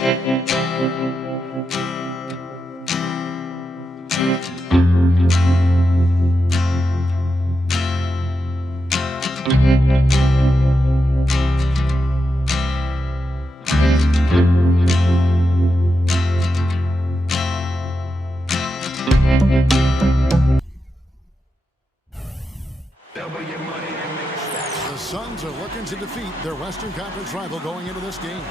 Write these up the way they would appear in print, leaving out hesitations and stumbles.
The Suns are looking to defeat their Western Conference rival going into this game.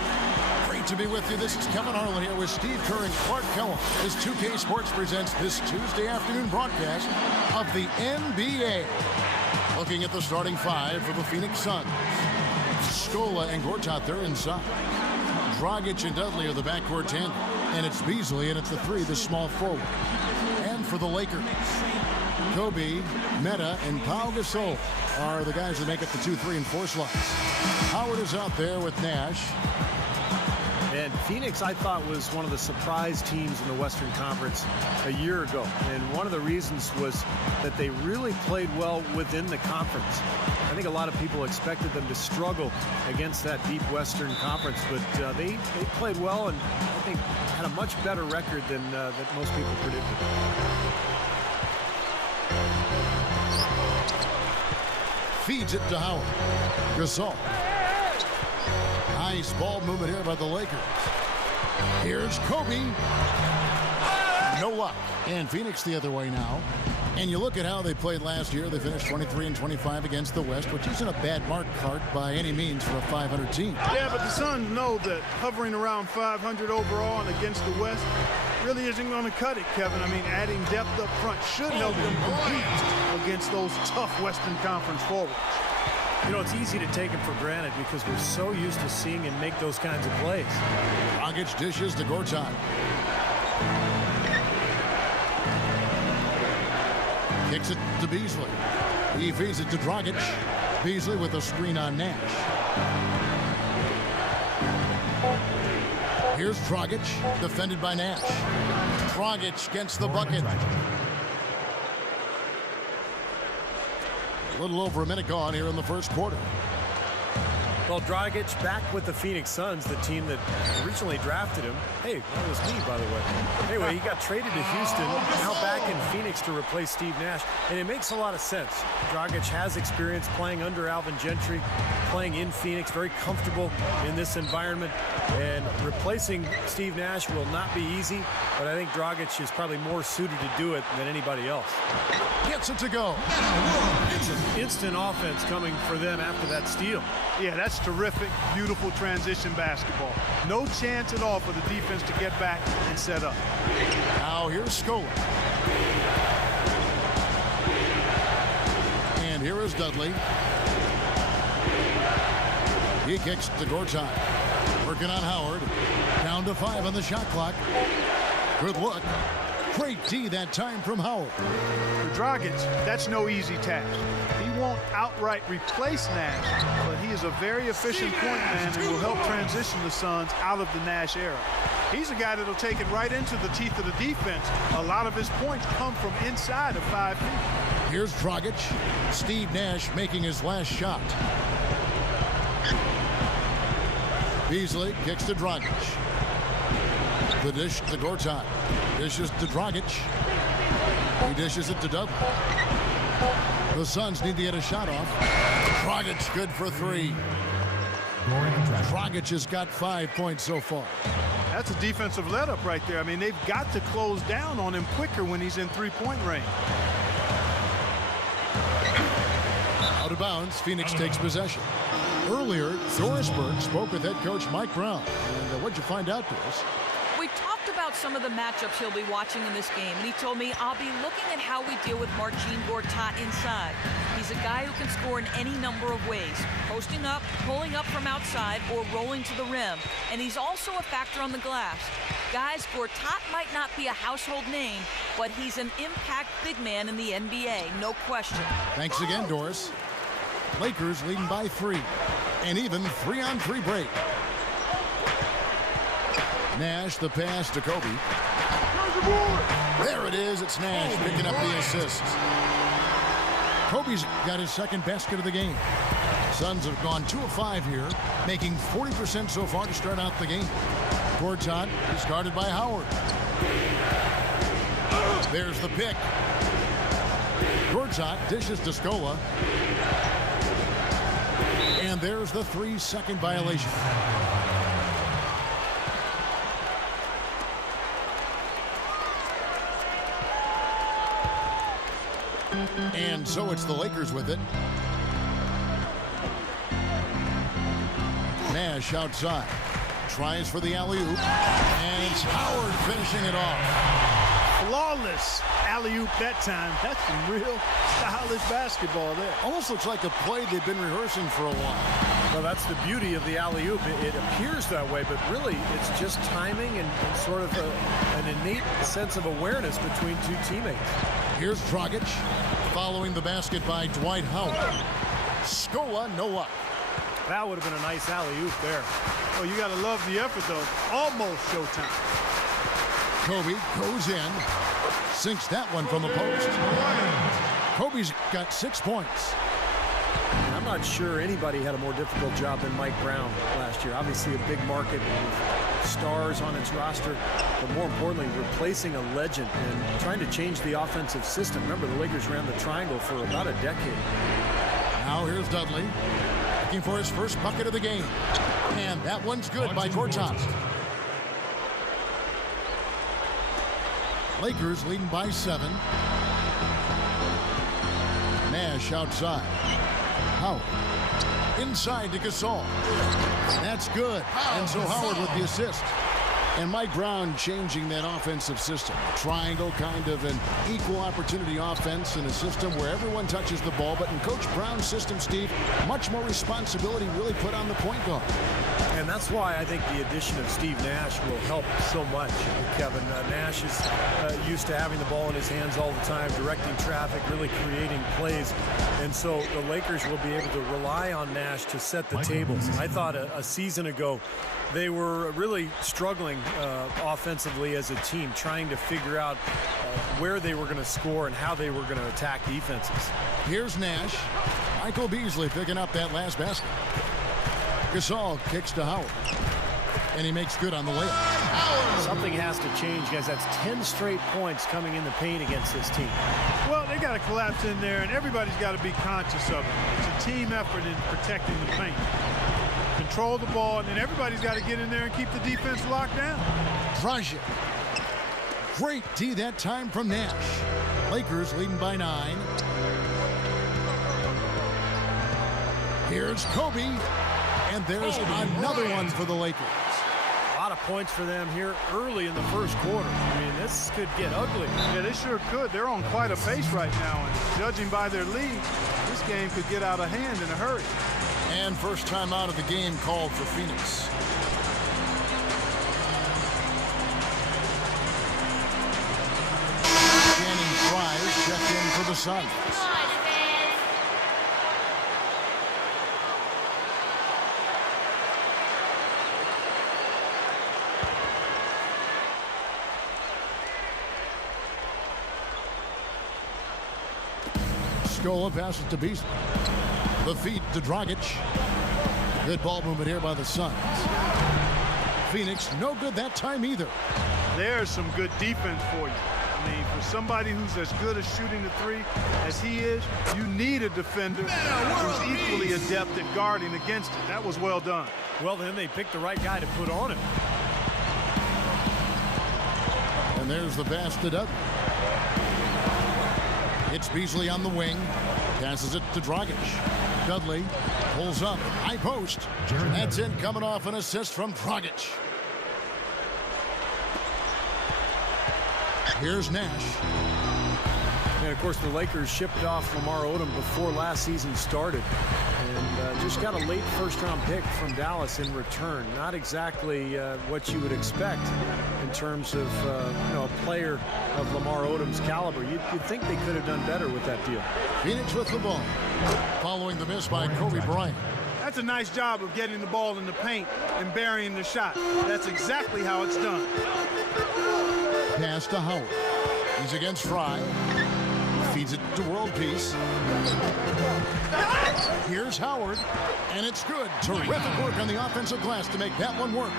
Great to be with you. This is Kevin Harlan here with Steve Kerr and Clark Kellum as 2K Sports presents this Tuesday afternoon broadcast of the NBA. Looking at the starting five for the Phoenix Suns. Scola and Gortat, they're inside. Dragic and Dudley are the backcourt tandem. And it's Beasley, and it's the three, the small forward. And for the Lakers, Kobe, Meta, and Pau Gasol are the guys that make up the 2, 3, and 4 slots. Howard is out there with Nash. And Phoenix, I thought, was one of the surprise teams in the Western Conference a year ago. And one of the reasons was that they really played well within the conference. I think a lot of people expected them to struggle against that deep Western Conference, but they played well and I think had a much better record than that most people predicted. Feeds it to Howard. Gasol. Nice ball movement here by the Lakers. Here's Kobe. No luck. And Phoenix the other way now. And you look at how they played last year. They finished 23-25 against the West, which isn't a bad mark card by any means for a 500 team. Yeah, but the Suns know that hovering around 500 overall and against the West really isn't going to cut it, Kevin. I mean, adding depth up front should help them compete against those tough Western Conference forwards. You know, it's easy to take him for granted because we're so used to seeing him make those kinds of plays. Dragic dishes to Gortat. Kicks it to Beasley. He feeds it to Dragic. Beasley with a screen on Nash. Here's Dragic, defended by Nash. Dragic gets the bucket. A little over a minute gone here in the first quarter. Well, Dragic back with the Phoenix Suns, the team that originally drafted him. Hey, that was me, by the way. Anyway, he got traded to Houston, now back in Phoenix to replace Steve Nash, and it makes a lot of sense. Dragic has experience playing under Alvin Gentry, playing in Phoenix, very comfortable in this environment, and replacing Steve Nash will not be easy, but I think Dragic is probably more suited to do it than anybody else. Gets it to go. It's an instant offense coming for them after that steal. Yeah, that's terrific, beautiful transition basketball. No chance at all for the defense to get back and set up. Now here's Scola. And here is Dudley. He kicks to Gortat. Working on Howard. Down to 5 on the shot clock. Good look. Great D that time from Howard. For Dragic, that's no easy task. He won't outright replace Nash, but he is a very efficient point man and will help transition the Suns out of the Nash era. He's a guy that'll take it right into the teeth of the defense. A lot of his points come from inside of 5 feet. Here's Dragic. Steve Nash making his last shot. Beasley kicks to Dragic. The dish to Gortat. Dishes to Dragic. He dishes it to Dudley. The Suns need to get a shot off. Dragic good for 3. Dragic has got 5 points so far. That's a defensive let-up right there. I mean, they've got to close down on him quicker when he's in 3-point range. Out of bounds, Phoenix takes possession. Earlier, Dorisburg spoke with head coach Mike Brown. And what'd you find out, Doris? We talked about some of the matchups he'll be watching in this game, and he told me I'll be looking at how we deal with Marcin Gortat inside. He's a guy who can score in any number of ways, posting up, pulling up from outside, or rolling to the rim. And he's also a factor on the glass. Guys, Gortat might not be a household name, but he's an impact big man in the NBA, no question. Thanks again, Doris. Lakers leading by 3. And even 3-on-3 break. Nash, the pass to Kobe. There it is. It's Nash picking up the assist. Kobe's got his second basket of the game. Suns have gone 2 of 5 here, making 40% so far to start out the game. Gortat is guarded by Howard. There's the pick. Gortat dishes to Scola. And there's the 3-second violation. And so it's the Lakers with it. Nash outside. Tries for the alley-oop. And it's Howard finishing it off. Flawless alley-oop that time. That's some real stylish basketball there. Almost looks like a play they've been rehearsing for a while. Well, that's the beauty of the alley-oop. It appears that way, but really it's just timing and sort of an innate sense of awareness between two teammates. Here's Dragic following the basket by Dwight Howard. Scola, no luck. That would have been a nice alley-oop there. Oh, you got to love the effort, though. Almost showtime. Kobe goes in, sinks that one from the post. Kobe's got 6 points. I'm not sure anybody had a more difficult job than Mike Brown last year. Obviously a big market with stars on its roster, but more importantly, replacing a legend and trying to change the offensive system. Remember, the Lakers ran the triangle for about a decade. Now here's Dudley, looking for his first bucket of the game. And that one's good by Gortat. Lakers leading by 7. Nash outside. Howard inside to Gasol. That's good. And so Howard with the assist. And Mike Brown changing that offensive system. Triangle, kind of an equal opportunity offense in a system where everyone touches the ball. But in Coach Brown's system, Steve, much more responsibility really put on the point guard. And that's why I think the addition of Steve Nash will help so much, Kevin. Nash is used to having the ball in his hands all the time, directing traffic, really creating plays. And so the Lakers will be able to rely on Nash to set the tables. I thought a season ago they were really struggling offensively as a team, trying to figure out where they were going to score and how they were going to attack defenses. Here's Nash. Michael Beasley picking up that last basket. Gasol kicks to Howard. And he makes good on the layup. Something has to change, guys. That's 10 straight points coming in the paint against this team. Well, they got to collapse in there, and everybody's got to be conscious of it. It's a team effort in protecting the paint. Control the ball, and then everybody's got to get in there and keep the defense locked down. Dragic. Great D that time from Nash. Lakers leading by 9. Here's Kobe. And there's another one for the Lakers. A lot of points for them here early in the first quarter. I mean, this could get ugly. Yeah, they sure could. They're on quite a pace right now, and judging by their lead, this game could get out of hand in a hurry. And first time out of the game called for Phoenix. Channing Frye's checked in for the Suns. Scola passes to Beasley. The feed to Dragic. Good ball movement here by the Suns. Phoenix, no good that time either. There's some good defense for you. I mean, for somebody who's as good at shooting the three as he is, you need a defender who's equally adept at guarding against it. That was well done. Well, then they picked the right guy to put on him. And there's the pass to Dudley. It's Beasley on the wing. Passes it to Dragic. Dudley pulls up. High post. That's in, coming off an assist from Dragic. Here's Nash. And, of course, the Lakers shipped off Lamar Odom before last season started. And just got a late first-round pick from Dallas in return. Not exactly what you would expect in terms of a player of Lamar Odom's caliber. You'd think they could have done better with that deal. Phoenix with the ball. Following the miss by Kobe Bryant. That's a nice job of getting the ball in the paint and burying the shot. That's exactly how it's done. Pass to Howard. He's against Fry. Feeds it to World Peace. Here's Howard, and it's good. Terrific work on the offensive glass to make that one work.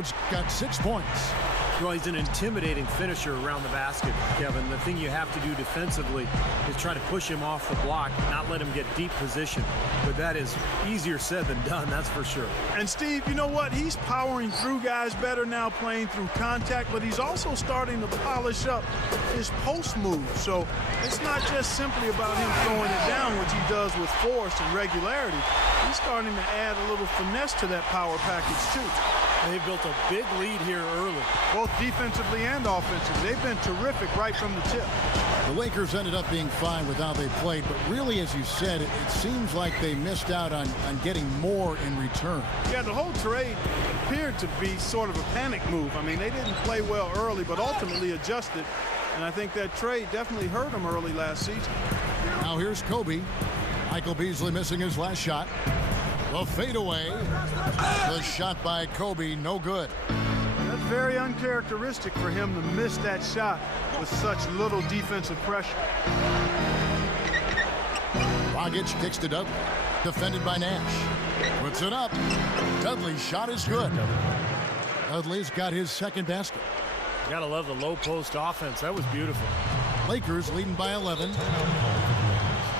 Howard's got 6 points. Well, he's an intimidating finisher around the basket, Kevin. The thing you have to do defensively is try to push him off the block, not let him get deep position. But that is easier said than done, that's for sure. And Steve, you know what? He's powering through guys better now, playing through contact, but he's also starting to polish up his post move. So it's not just simply about him throwing it down, which he does with force and regularity. He's starting to add a little finesse to that power package, too. They've built a big lead here early. Both defensively and offensively. They've been terrific right from the tip. The Lakers ended up being fine with how they played, but really, as you said, it seems like they missed out on getting more in return. Yeah, the whole trade appeared to be sort of a panic move. I mean, they didn't play well early, but ultimately adjusted. And I think that trade definitely hurt them early last season. Now here's Kobe. Michael Beasley missing his last shot. The fadeaway. The shot by Kobe, no good. That's very uncharacteristic for him to miss that shot with such little defensive pressure. Dragic kicks to Dudley. Defended by Nash. Puts it up. Dudley's shot is good. Dudley's got his second basket. You gotta love the low post offense. That was beautiful. Lakers leading by 11.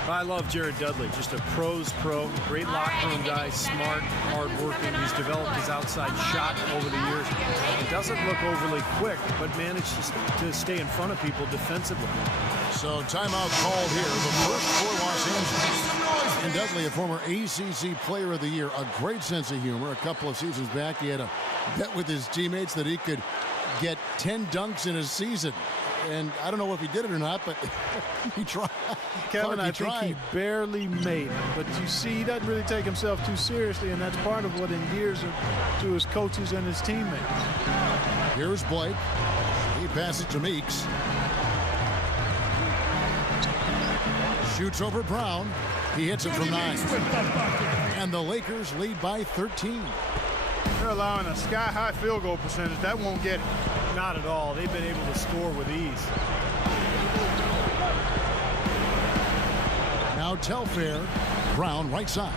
I love Jared Dudley, just a pro's pro, great locker room guy, smart, hard-working. He's developed his outside shot over the years. He doesn't look overly quick, but managed to stay in front of people defensively. So timeout called here, the first for Los Angeles. And Dudley, a former ACC Player of the Year, a great sense of humor. A couple of seasons back, he had a bet with his teammates that he could get 10 dunks in a season. And I don't know if he did it or not, but he tried. Kevin, I think he barely made it. But you see, he doesn't really take himself too seriously, and that's part of what endears him to his coaches and his teammates. Here's Blake. He passes to Meeks. Shoots over Brown. He hits it from 9. And the Lakers lead by 13. They're allowing a sky-high field goal percentage. That won't get it. Not at all. They've been able to score with ease. Now Telfair. Brown right side.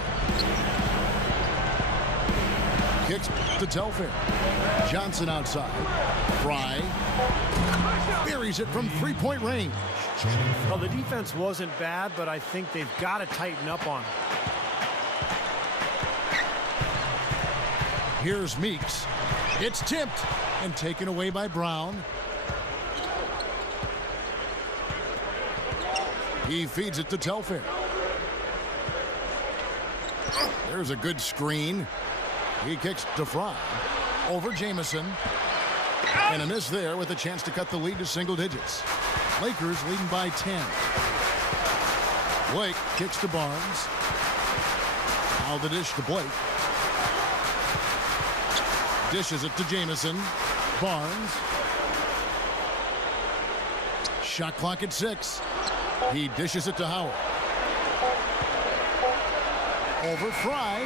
Kicks to Telfair. Johnson outside. Fry. Buries it from three-point range. Well, the defense wasn't bad, but I think they've got to tighten up on it. Here's Meeks. It's tipped and taken away by Brown. He feeds it to Telfair. There's a good screen. He kicks to Fry. Over Jamison. And a miss there with a chance to cut the lead to single digits. Lakers leading by 10. Blake kicks to Barnes. Now the dish to Blake. Dishes it to Jamison. Barnes. Shot clock at 6. He dishes it to Howard. Over Fry.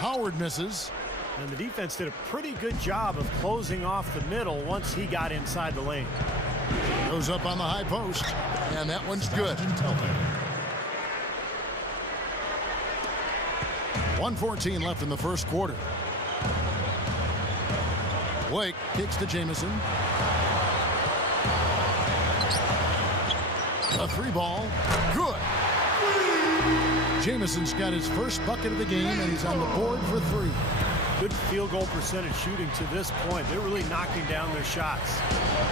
Howard misses. And the defense did a pretty good job of closing off the middle once he got inside the lane. Goes up on the high post. And that one's good. 1:14 left in the first quarter. Blake kicks to Jamison. A 3-ball. Good. Jamison's got his first bucket of the game, and he's on the board for 3. Good field goal percentage shooting to this point. They're really knocking down their shots.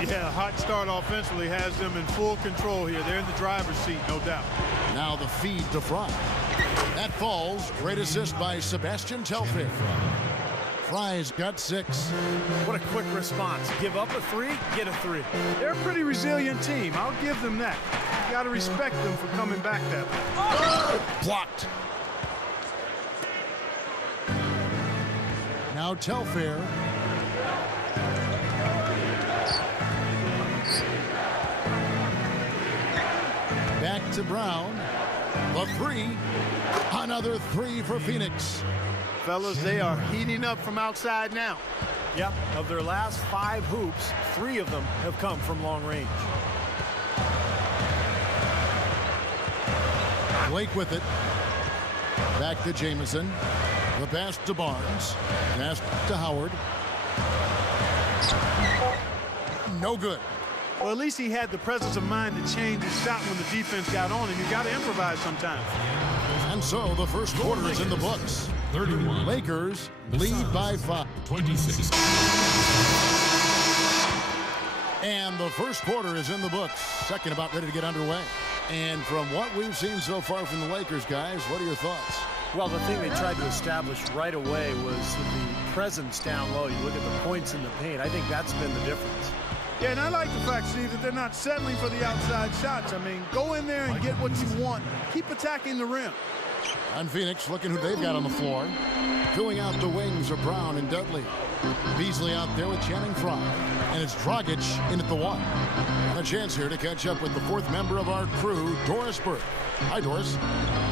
Yeah, a hot start offensively has them in full control here. They're in the driver's seat, no doubt. Now the feed to Fry. That falls. Great assist by Sebastian Telfair. Fry's got 6. What a quick response. Give up a 3, get a 3. They're a pretty resilient team. I'll give them that. You got to respect them for coming back that way. Blocked. Now Telfair. Back to Brown. The 3. Another 3 for Phoenix. Fellas, they are heating up from outside now. Yep, of their last 5 hoops, 3 of them have come from long range. Blake with it. Back to Jamison. The pass to Barnes. Pass to Howard. no good. Well, at least he had the presence of mind to change his shot when the defense got on him. You got to improvise sometimes. And so the first quarter is in the books. 31. Lakers lead by 5. 26. And the first quarter is in the books. Second about ready to get underway. And from what we've seen so far from the Lakers, guys, what are your thoughts? Well, the thing they tried to establish right away was the presence down low. You look at the points in the paint. I think that's been the difference. Yeah, and I like the fact, Steve, that they're not settling for the outside shots. I mean, go in there and get what you want. Keep attacking the rim. And Phoenix looking who they've got on the floor. Filling out the wings are Brown and Dudley. Beasley out there with Channing Frye. And it's Dragic in at the 1. And a chance here to catch up with the fourth member of our crew, Doris Burke. Hi, Doris.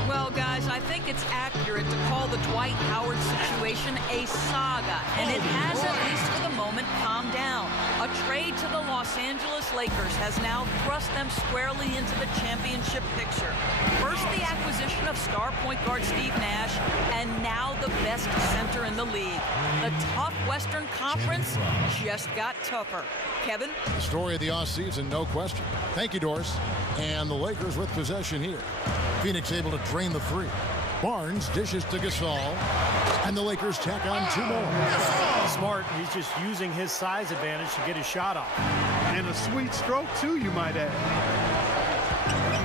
Well, guys, I think it's accurate to call the Dwight Howard situation a saga, and it has, at least for the moment, calmed down. A trade to the Los Angeles Lakers has now thrust them squarely into the championship picture. First, the acquisition of star point guard Steve Nash, and now the best center in the league. The tough Western Conference just got tougher. Kevin? The story of the offseason, no question. Thank you, Doris. And the Lakers with possession here. Phoenix able to drain the 3. Barnes dishes to Gasol. And the Lakers tack on 2 more. Smart. He's just using his size advantage to get his shot off. And a sweet stroke, too, you might add.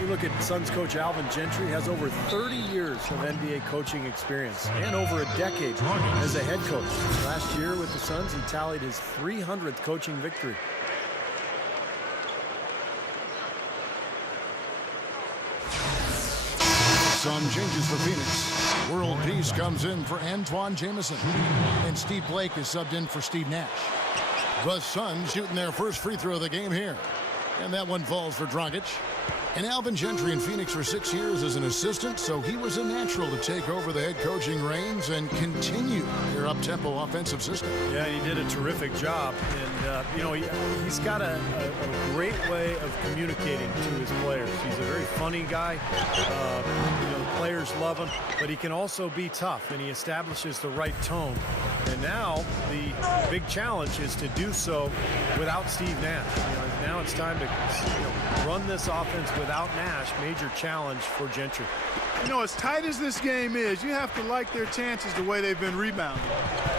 You look at Suns coach Alvin Gentry, has over 30 years of NBA coaching experience and over a decade as a head coach. Last year with the Suns, he tallied his 300th coaching victory. Sun changes for Phoenix. World Peace comes in for Antoine Jamison. And Steve Blake is subbed in for Steve Nash. The Suns shooting their first free throw of the game here. And that one falls for Dragic. And Alvin Gentry in Phoenix for 6 years as an assistant, so he was a natural to take over the head coaching reins and continue their up-tempo offensive system. Yeah, he did a terrific job. And, you know, he's got a great way of communicating to his players. He's a very funny guy. You know, the players love him, but he can also be tough, and he establishes the right tone. And now the big challenge is to do so without Steve Nash. You know, now it's time to run this offense without Nash. Major challenge for Gentry. You know, as tight as this game is, you have to like their chances the way they've been rebounding.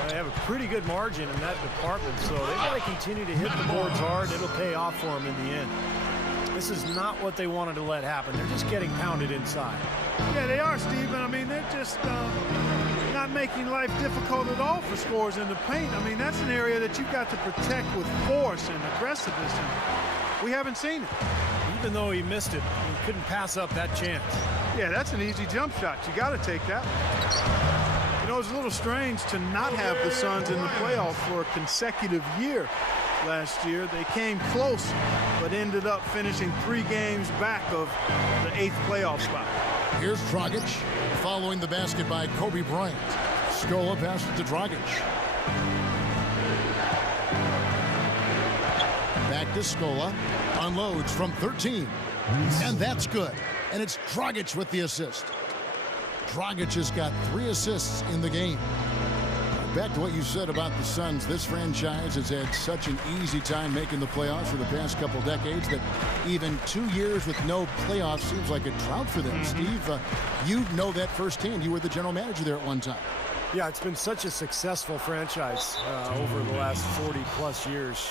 They have a pretty good margin in that department, so they've got to continue to hit the boards hard. It'll pay off for them in the end. This is not what they wanted to let happen. They're just getting pounded inside. Yeah, they are, Steve. And I mean, they're just not making life difficult at all for scorers in the paint. I mean, that's an area that you've got to protect with force and aggressiveness, and we haven't seen it. Even though he missed it, he couldn't pass up that chance. Yeah, that's an easy jump shot. You got to take that. You know, it's a little strange to not have the Suns in the playoffs for a consecutive year. Last year they came close, but ended up finishing 3 games back of the 8th playoff spot. Here's Dragic, following the basket by Kobe Bryant. Scola passes to Dragic. Back to Scola, unloads from 13, and that's good. And it's Dragic with the assist. Dragic has got 3 assists in the game. Back to what you said about the Suns, this franchise has had such an easy time making the playoffs for the past couple decades that even 2 years with no playoffs seems like a drought for them. Steve, you know that firsthand. You were the general manager there at one time. Yeah, it's been such a successful franchise over the last 40-plus years,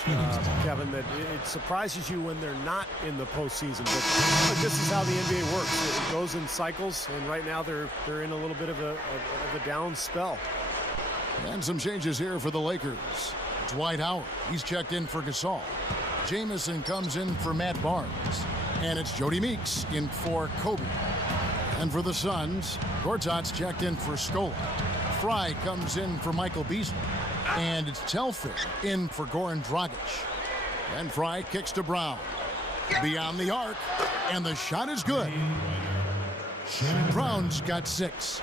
Kevin, that it surprises you when they're not in the postseason. But this is how the NBA works. It goes in cycles, and right now they're in a little bit of a down spell. And some changes here for the Lakers. Dwight Howard, he's checked in for Gasol. Jamison comes in for Matt Barnes. And it's Jody Meeks in for Kobe. And for the Suns, Gortat's checked in for Scola. Frye comes in for Michael Beasley. And it's Telfair in for Goran Dragic. And Frye kicks to Brown. Beyond the arc. And the shot is good. Brown's got 6.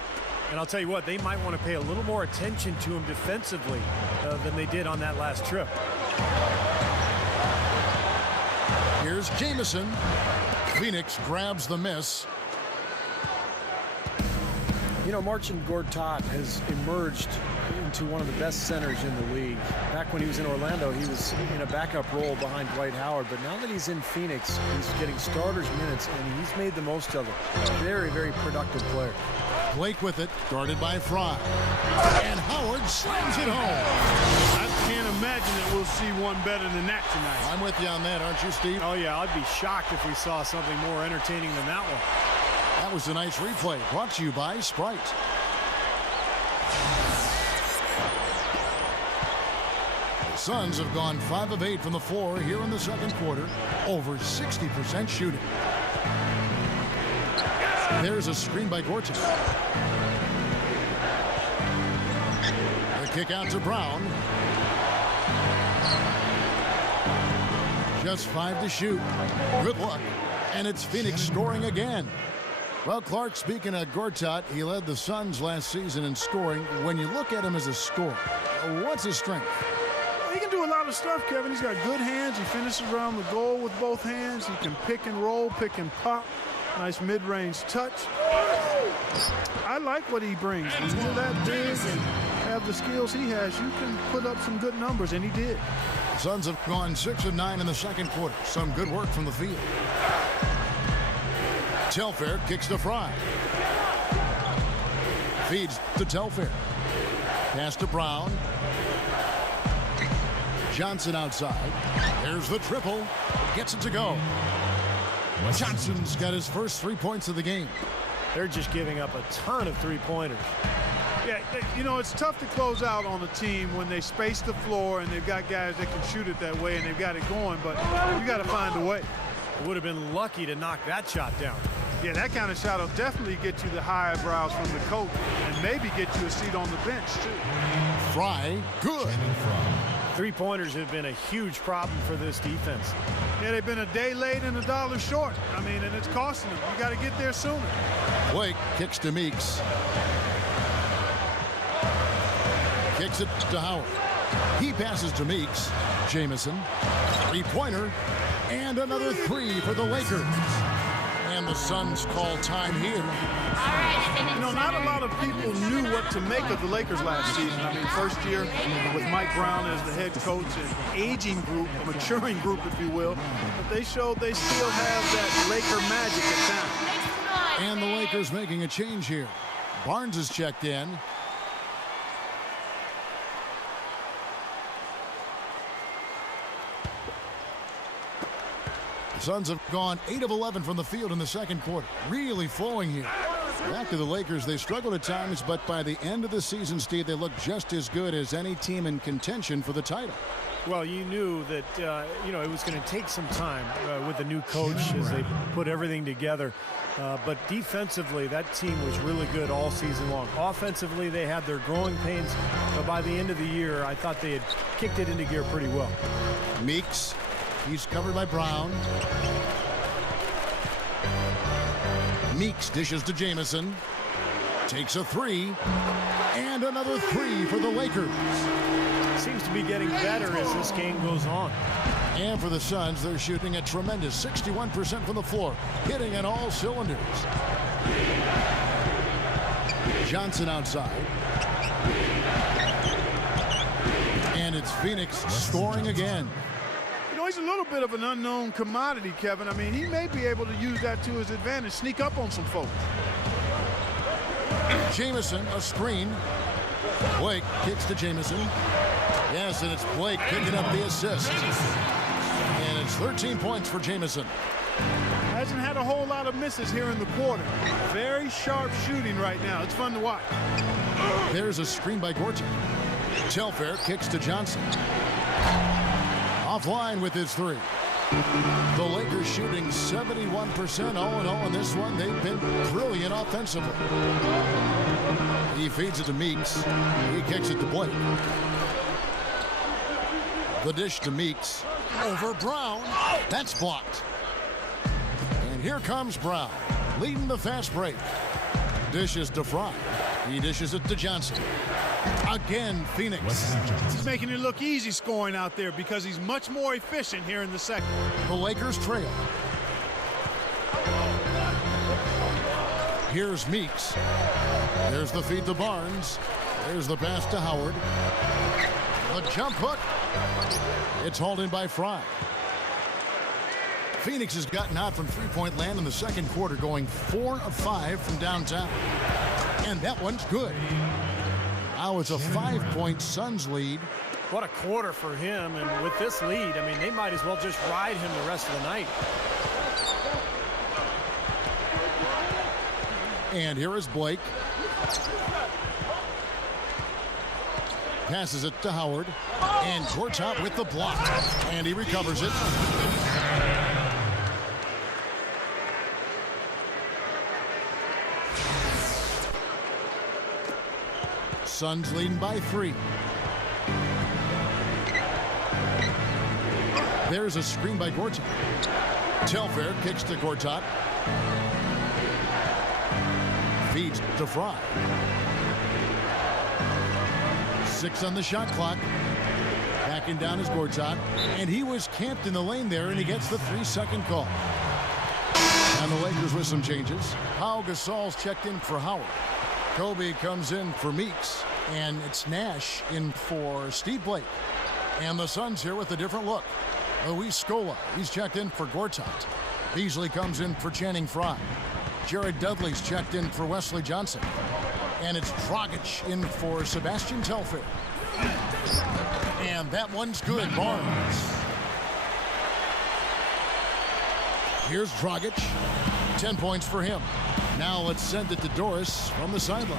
And I'll tell you what, they might want to pay a little more attention to him defensively than they did on that last trip. Here's Jamison. Phoenix grabs the miss. You know, Marcin Gortat has emerged into one of the best centers in the league. Back when he was in Orlando, he was in a backup role behind Dwight Howard. But now that he's in Phoenix, he's getting starters minutes, and he's made the most of it. Very, very productive player. Blake with it, guarded by Fry. And Howard slams it home. I can't imagine that we'll see one better than that tonight. I'm with you on that, aren't you, Steve? Oh, yeah, I'd be shocked if we saw something more entertaining than that one. That was a nice replay, brought to you by Sprite. The Suns have gone 5 of 8 from the floor here in the second quarter, over 60% shooting. There's a screen by Gortat. The kick out to Brown. Just 5 to shoot. Good luck. And it's Phoenix scoring again. Well, Clark, speaking of Gortat, he led the Suns last season in scoring. When you look at him as a scorer, what's his strength? He can do a lot of stuff, Kevin. He's got good hands. He finishes around the goal with both hands. He can pick and roll, pick and pop. Nice mid-range touch. I like what he brings. When you're that big and have the skills he has, you can put up some good numbers, and he did. Suns have gone 6 of 9 in the second quarter. Some good work from the field. Telfair kicks to Fry. Feeds to Telfair. Pass to Brown. Johnson outside. There's the triple. Gets it to go. Johnson's got his first 3 points of the game. They're just giving up a ton of three-pointers. Yeah, you know, it's tough to close out on a team when they space the floor and they've got guys that can shoot it that way and they've got it going, but you got to find a way. Would have been lucky to knock that shot down. Yeah, that kind of shot will definitely get you the high eyebrows from the coach and maybe get you a seat on the bench, too. Fry, good. Three-pointers have been a huge problem for this defense. Yeah, they've been a day late and $1 short. I mean, and it's costing them. You got to get there sooner. Blake kicks to Meeks. Kicks it to Howard. He passes to Meeks. Jamison. Three-pointer. And another 3 for the Lakers. And the Suns call time here. You know, not a lot of people knew what to make of the Lakers last season. I mean, first year with Mike Brown as the head coach, an aging group, a maturing group, if you will. But they showed they still have that Laker magic at times. And the Lakers making a change here. Barnes is checked in. The Suns have gone 8 of 11 from the field in the second quarter. Really flowing here. Back to the Lakers, they struggled at times, but by the end of the season, Steve, they look just as good as any team in contention for the title. Well, you knew that, it was going to take some time with the new coach as they put everything together. But defensively, that team was really good all season long. Offensively, they had their growing pains, but by the end of the year, I thought they had kicked it into gear pretty well. Meeks, he's covered by Brown. Meeks dishes to Jamison. Takes a 3. And another 3 for the Lakers. Seems to be getting better as this game goes on. And for the Suns, they're shooting a tremendous 61% from the floor, hitting on all cylinders. Johnson outside. And it's Phoenix scoring again. You know, he's a little bit of an unknown commodity, Kevin. I mean, he may be able to use that to his advantage, sneak up on some folks. Jamison, a screen. Blake kicks to Jamison. Yes, and it's Blake picking up the assist. And it's 13 points for Jamison. Hasn't had a whole lot of misses here in the quarter. Very sharp shooting right now. It's fun to watch. There's a screen by Gortat. Telfair kicks to Johnson. Offline with his 3. The Lakers shooting 71% all in all in this one. They've been brilliant offensively. He feeds it to Meeks. He kicks it to Blake. The dish to Meeks. Over Brown. That's blocked. And here comes Brown, leading the fast break. Dishes to Fry. He dishes it to Johnson. Again, Phoenix. He's making it look easy scoring out there because he's much more efficient here in the second. The Lakers trail. Here's Meeks. There's the feed to Barnes. There's the pass to Howard. The jump hook. It's hauled in by Fry. Phoenix has gotten hot from three-point land in the second quarter, going 4 of 5 from downtown. And that one's good. Now it's a 5-point Suns lead. What a quarter for him, and with this lead, I mean, they might as well just ride him the rest of the night. And here is Blake. Passes it to Howard. And Gortat with the block. And he recovers it. Suns leading by 3. There's a screen by Gortat. Telfair kicks to Gortat. Feeds to Fry. 6 on the shot clock. Backing down is Gortat. And he was camped in the lane there, and he gets the 3-second call. And the Lakers with some changes. Pau Gasol's checked in for Howard. Kobe comes in for Meeks. And it's Nash in for Steve Blake. And the Suns here with a different look. Luis Scola, he's checked in for Gortat. Beasley comes in for Channing Frye. Jared Dudley's checked in for Wesley Johnson. And it's Dragic in for Sebastian Telfair. And that one's good, Barnes. Here's Dragic. 10 points for him. Now let's send it to Doris from the sideline.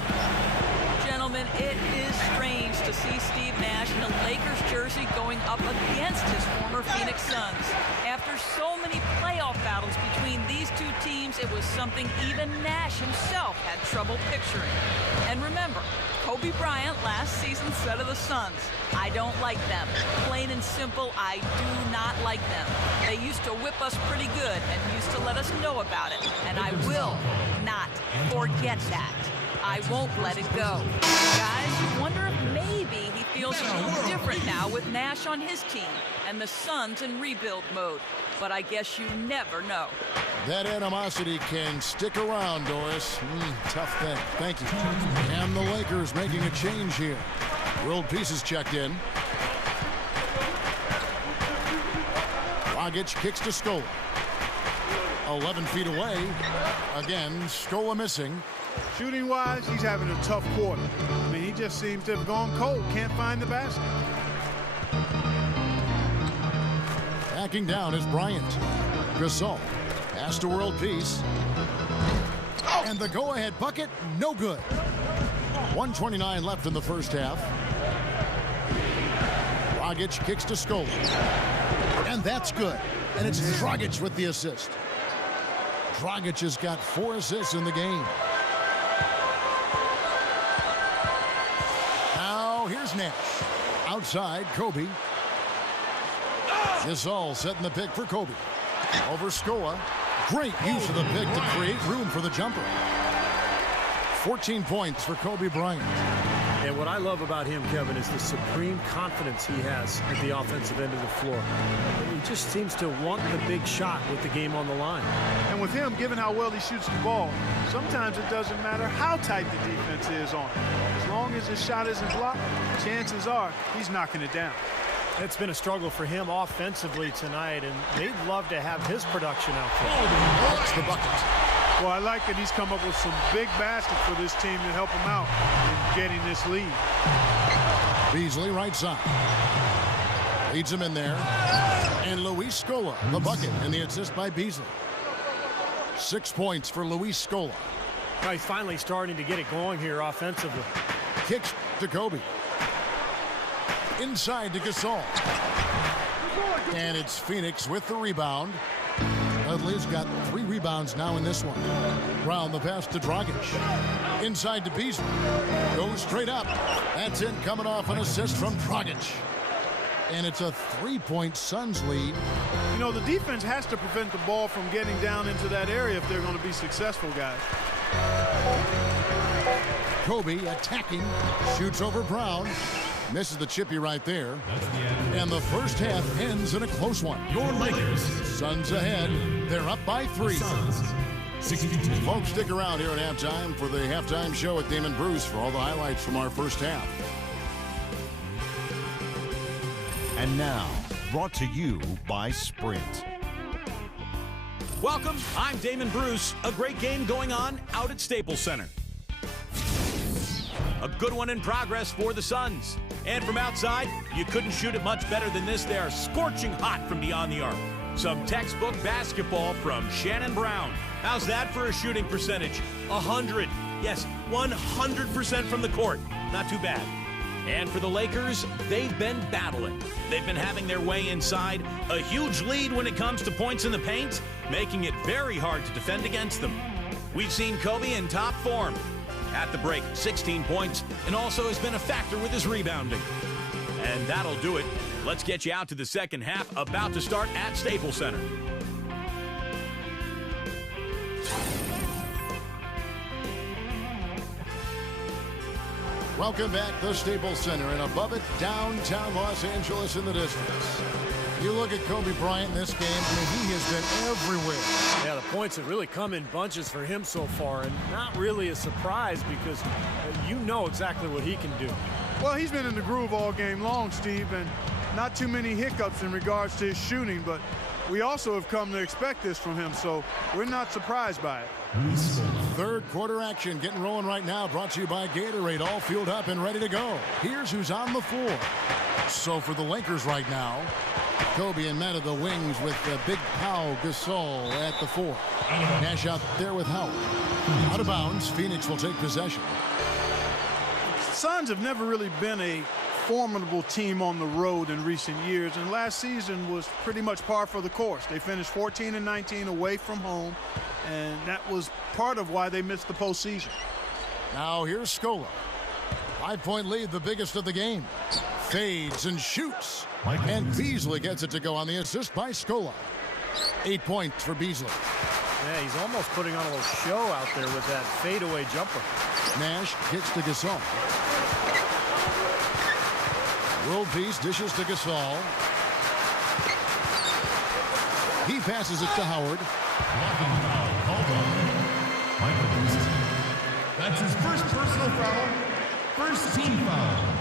Gentlemen, it is strange to see Steve Nash in a Lakers jersey going up against his former Phoenix Suns. After so many playoff battles between these two teams, it was something even Nash himself had trouble picturing. And remember, Kobe Bryant last season said of the Suns, "I don't like them. Plain and simple, I do not like them. They used to whip us pretty good and used to let us know about it. And I will not forget that. I won't let it go." Guys, you wonder if maybe he feels a little different now with Nash on his team and the Suns in rebuild mode. But I guess you never know. That animosity can stick around, Doris. Tough thing. Thank you. And the Lakers making a change here. World Pieces checked in. Dragic kicks to Scola. 11 feet away. Again, Scola missing. Shooting-wise, he's having a tough quarter. I mean, he just seems to have gone cold. Can't find the basket. Backing down is Bryant. Gasol. Pass to World Peace. And the go-ahead bucket, no good. 1:29 left in the first half. Dragic kicks to Scola. And that's good. And it's Dragic with the assist. Dragic has got 4 assists in the game. Now here's Nash. Outside, Kobe. Gasol setting the pick for Kobe. Over Scola. Great use of the pick to create room for the jumper. 14 points for Kobe Bryant. And what I love about him, Kevin, is the supreme confidence he has at the offensive end of the floor. He just seems to want the big shot with the game on the line. And with him, given how well he shoots the ball, sometimes it doesn't matter how tight the defense is on him. As long as his shot isn't blocked, chances are he's knocking it down. It's been a struggle for him offensively tonight, and they'd love to have his production out there. That's the bucket. Well, I like that he's come up with some big baskets for this team to help him out in getting this lead. Beasley right side. Leads him in there. And Luis Scola, the bucket, and the assist by Beasley. 6 points for Luis Scola. Now he's finally starting to get it going here offensively. Kicks to Kobe. Inside to Gasol. And it's Phoenix with the rebound. Dudley's got 3 rebounds now in this one. Brown the pass to Dragic. Inside to Beasley. Goes straight up. That's in, coming off an assist from Dragic. And it's a 3-point Suns lead. You know, the defense has to prevent the ball from getting down into that area if they're going to be successful, guys. Kobe attacking. Shoots over Brown. Misses the chippy right there. And the first half ends in a close one. Your Lakers. Suns ahead. They're up by 3. Suns Folks, stick around here at halftime for the halftime show with Damon Bruce for all the highlights from our first half. And now, brought to you by Sprint. Welcome, I'm Damon Bruce. A great game going on out at Staples Center. A good one in progress for the Suns. And from outside, you couldn't shoot it much better than this. They are scorching hot from beyond the arc. Some textbook basketball from Shannon Brown. How's that for a shooting percentage? 100. Yes, 100% from the court. Not too bad. And for the Lakers, they've been battling. They've been having their way inside. A huge lead when it comes to points in the paint, making it very hard to defend against them. We've seen Kobe in top form. At the break, 16 points, and also has been a factor with his rebounding. And that'll do it. Let's get you out to the second half, about to start at Staples Center. Welcome back to Staples Center, and above it, downtown Los Angeles in the distance. You look at Kobe Bryant in this game, I mean, he has been everywhere. Yeah, the points have really come in bunches for him so far, and not really a surprise because you know exactly what he can do. Well, he's been in the groove all game long, Steve, and not too many hiccups in regards to his shooting, but we also have come to expect this from him, so we're not surprised by it. Third quarter action getting rolling right now, brought to you by Gatorade, all fueled up and ready to go. Here's who's on the floor. So for the Lakers right now, Kobe and Matt of the wings with Big Pau Gasol at the 4. Nash out there with Howard. Out of bounds, Phoenix will take possession. Suns have never really been a formidable team on the road in recent years, and last season was pretty much par for the course. They finished 14-19 away from home, and that was part of why they missed the postseason. Now here's Scola. 5-point lead, the biggest of the game. Fades and shoots. And Beasley gets it to go on the assist by Scola. 8 points for Beasley. Yeah, he's almost putting on a little show out there with that fadeaway jumper. Nash gets to Gasol. World Peace dishes to Gasol. He passes it to Howard. That's his first personal foul. First team foul.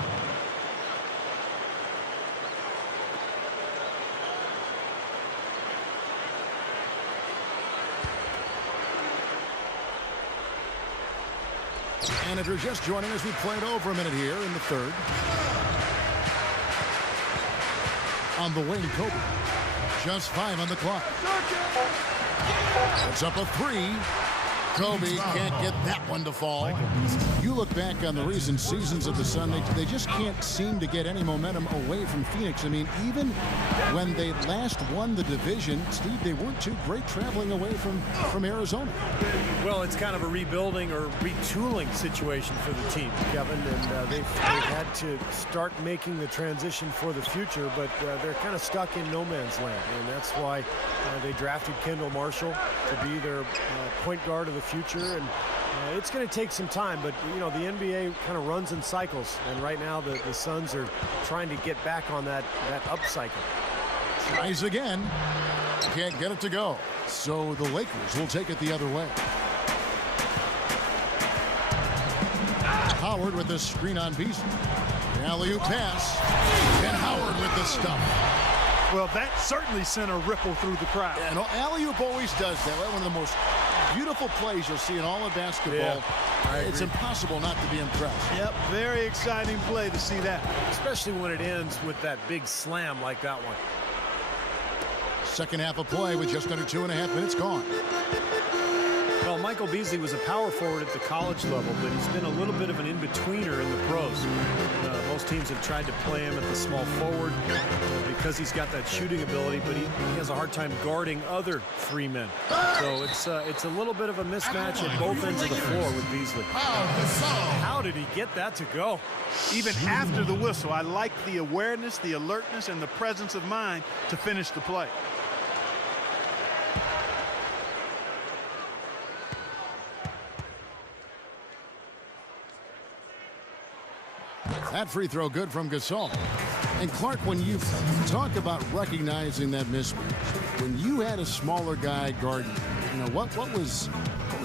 And if you're just joining us, we played over a minute here in the third. On the wing, Kobe. Just 5 on the clock. It's up a 3. Kobe can't get that one to fall. You look back on the recent seasons of the Sun, they just can't seem to get any momentum away from Phoenix. I mean, even when they last won the division, Steve, they weren't too great traveling away from Arizona. Well, it's kind of a rebuilding or retooling situation for the team, Kevin, and they've had to start making the transition for the future, but they're kind of stuck in no man's land, and that's why they drafted Kendall Marshall to be their point guard of the future, and it's going to take some time, but you know the NBA kind of runs in cycles, and right now the Suns are trying to get back on that up cycle. Tries again, can't get it to go, so the Lakers will take it the other way. Howard with the screen on Beasley. Alley-oop pass, and Howard with the stuff. Well, that certainly sent a ripple through the crowd. Yeah, no, alley-oop always does that. One of the most beautiful plays you'll see in all of basketball. Yeah, it's impossible not to be impressed. Yep, very exciting play to see that. Especially when it ends with that big slam like that one. Second half of play with just under 2.5 minutes gone. Well, Michael Beasley was a power forward at the college level, but he's been a little bit of an in-betweener in the pros. Most teams have tried to play him at the small forward because he's got that shooting ability, but he has a hard time guarding other free men. So it's a little bit of a mismatch at both ends of the floor with Beasley. How did he get that to go? Even after the whistle, I like the awareness, the alertness, and the presence of mind to finish the play. That free throw good from Gasol. And Clark, when you talk about recognizing that mismatch, when you had a smaller guy guarding, You know, what was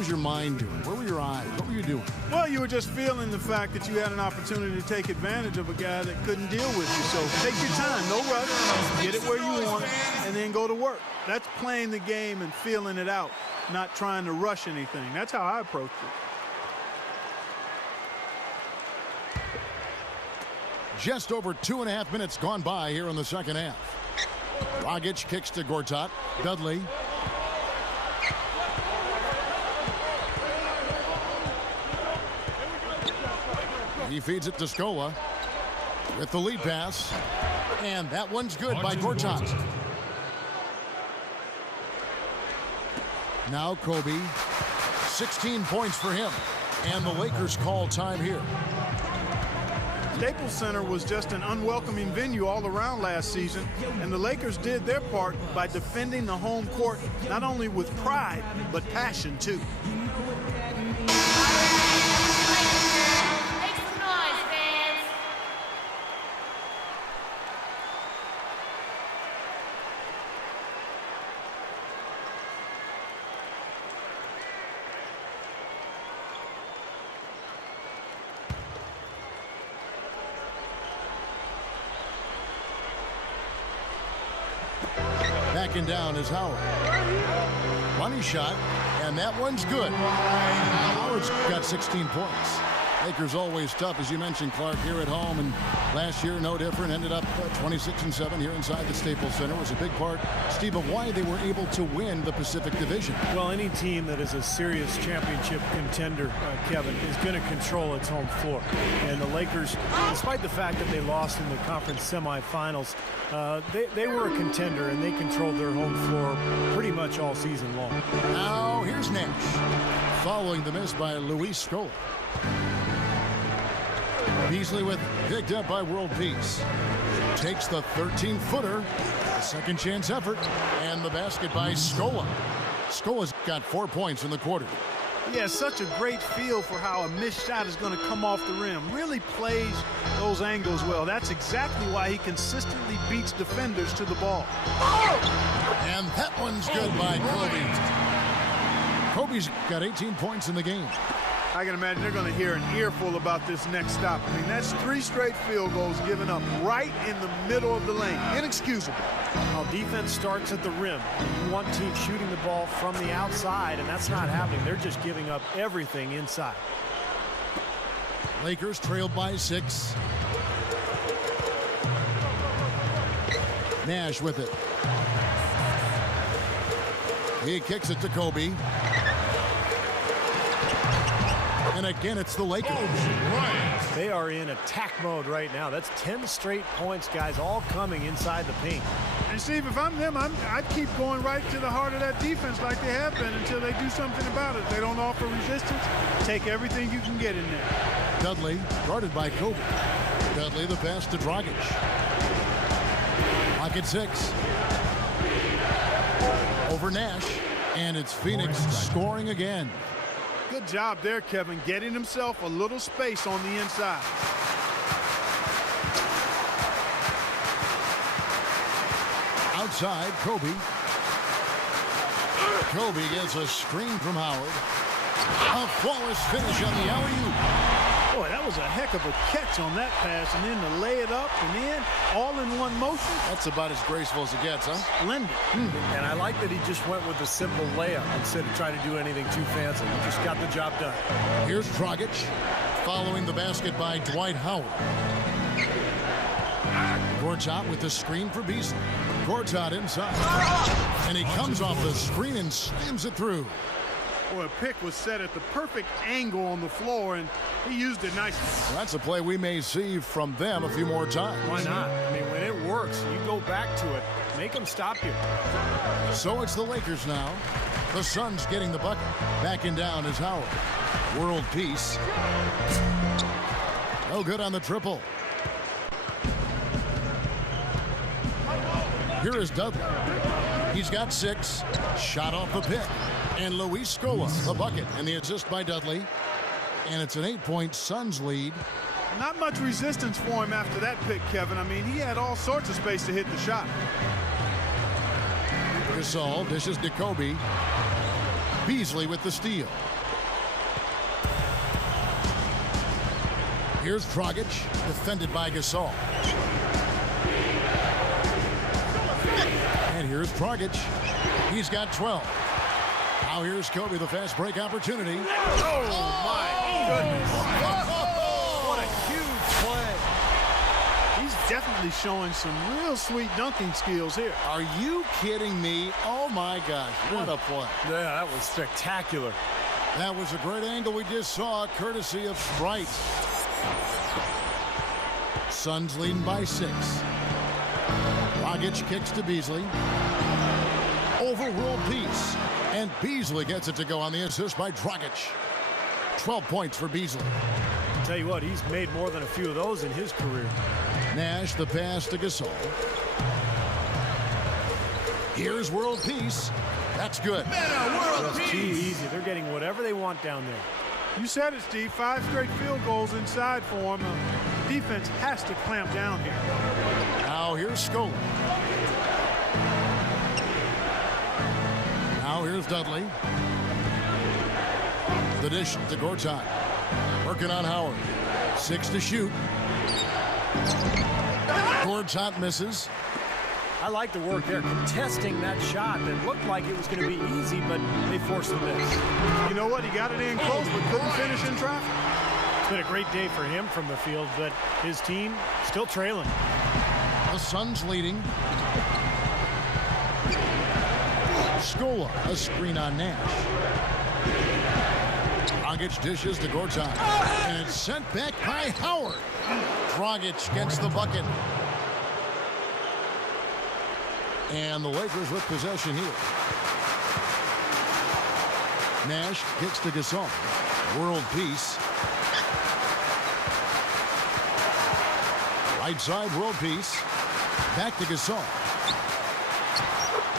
your mind doing? Where were your eyes? What were you doing? Well, you were just feeling the fact that you had an opportunity to take advantage of a guy that couldn't deal with you. So take your time, no rush, get it where you want it, and then go to work. That's playing the game and feeling it out, not trying to rush anything. That's how I approached it. Just over 2.5 minutes gone by here in the second half. Dragic kicks to Gortat. Dudley. He feeds it to Scola with the lead pass. And that one's good by Gortat. Now Kobe. 16 points for him. And the Lakers call time here. Staples Center was just an unwelcoming venue all around last season, and the Lakers did their part by defending the home court not only with pride, but passion too. Make some noise, fans. Backing down is Howard. Money shot, and that one's good. Howard's got 16 points. Lakers always tough, as you mentioned, Clark, here at home, and last year no different. Ended up 26-7 here inside the Staples Center. Was a big part, Steve, of why they were able to win the Pacific Division. Well, any team that is a serious championship contender, Kevin, is going to control its home floor. And the Lakers, despite the fact that they lost in the conference semifinals, they were a contender, and they controlled their home floor pretty much all season long. Now here's Nash, following the miss by Luis Scola. Beasley with it, picked up by World Peace. Takes the 13-footer, second chance effort, and the basket by Scola. Scola's got 4 points in the quarter. He has such a great feel for how a missed shot is going to come off the rim. Really plays those angles well. That's exactly why he consistently beats defenders to the ball. And that one's good by Kobe. Kobe's got 18 points in the game. I can imagine they're going to hear an earful about this next stop. I mean, that's 3 straight field goals given up right in the middle of the lane. Inexcusable. Well, defense starts at the rim. You want teams shooting the ball from the outside, and that's not happening. They're just giving up everything inside. Lakers trailed by 6. Nash with it. He kicks it to Kobe. And again, it's the Lakers. They are in attack mode right now. That's 10 straight points, guys, all coming inside the paint. And Steve, if I'm them, I'd keep going right to the heart of that defense like they have been until they do something about it. If they don't offer resistance, take everything you can get in there. Dudley, guarded by Kobe. Dudley, the pass to Dragic. Pocket 6. Over Nash. And it's Phoenix scoring again. Good job there, Kevin, getting himself a little space on the inside. Outside, Kobe. Kobe gets a screen from Howard. A flawless finish on the alley-oop. Boy, that was a heck of a catch on that pass, and then to lay it up and in, all in one motion. That's about as graceful as it gets, huh? Splendid. And I like that he just went with the simple layup instead of trying to do anything too fancy. He just got the job done. Here's Dragic, following the basket by Dwight Howard. Gortat with the screen for Beasley. Gortat inside. And he comes off the screen and slams it through. Boy, a pick was set at the perfect angle on the floor, and he used it nicely. Well, that's a play we may see from them a few more times. Why not? I mean, when it works, you go back to it. Make them stop you. So it's the Lakers now. The Suns getting the bucket. Backing down is Howard. World Peace. No good on the triple. Here is Dudley. He's got 6. Shot off the pick. And Luis Scola, the bucket, and the assist by Dudley. And it's an 8-point Suns lead. Not much resistance for him after that pick, Kevin. I mean, he had all sorts of space to hit the shot. Gasol dishes to Kobe. Beasley with the steal. Here's Dragic, defended by Gasol. And here's Dragic. He's got 12. Now here's Kobe, the fast break opportunity. Oh, my goodness. What a huge play. He's definitely showing some real sweet dunking skills here. Are you kidding me? Oh, my gosh. What a play. Yeah, that was spectacular. That was a great angle we just saw, courtesy of Sprite. Suns leading by 6. Dragic kicks to Beasley. Overruled piece. And Beasley gets it to go on the assist by Dragic. 12 points for Beasley. I'll tell you what, he's made more than a few of those in his career. Nash the pass to Gasol. Here's world peace. That's good. That's too easy. They're getting whatever they want down there. You said it, Steve. 5 straight field goals inside for him. Defense has to clamp down here. Now here's Scola. Now here's Dudley. The dish to Gortat. Working on Howard. 6 to shoot. Gortat misses. I like the work there, contesting that shot that looked like it was going to be easy, but they forced the miss. You know what? He got it in close, but couldn't finish in traffic. It's been a great day for him from the field, but his team still trailing. The Suns leading. Scola, a screen on Nash. Dragic dishes to Gortat. And it's sent back by Howard. Dragic gets the bucket. And the Lakers with possession here. Nash kicks to Gasol. World peace. Right side, world peace. Back to Gasol.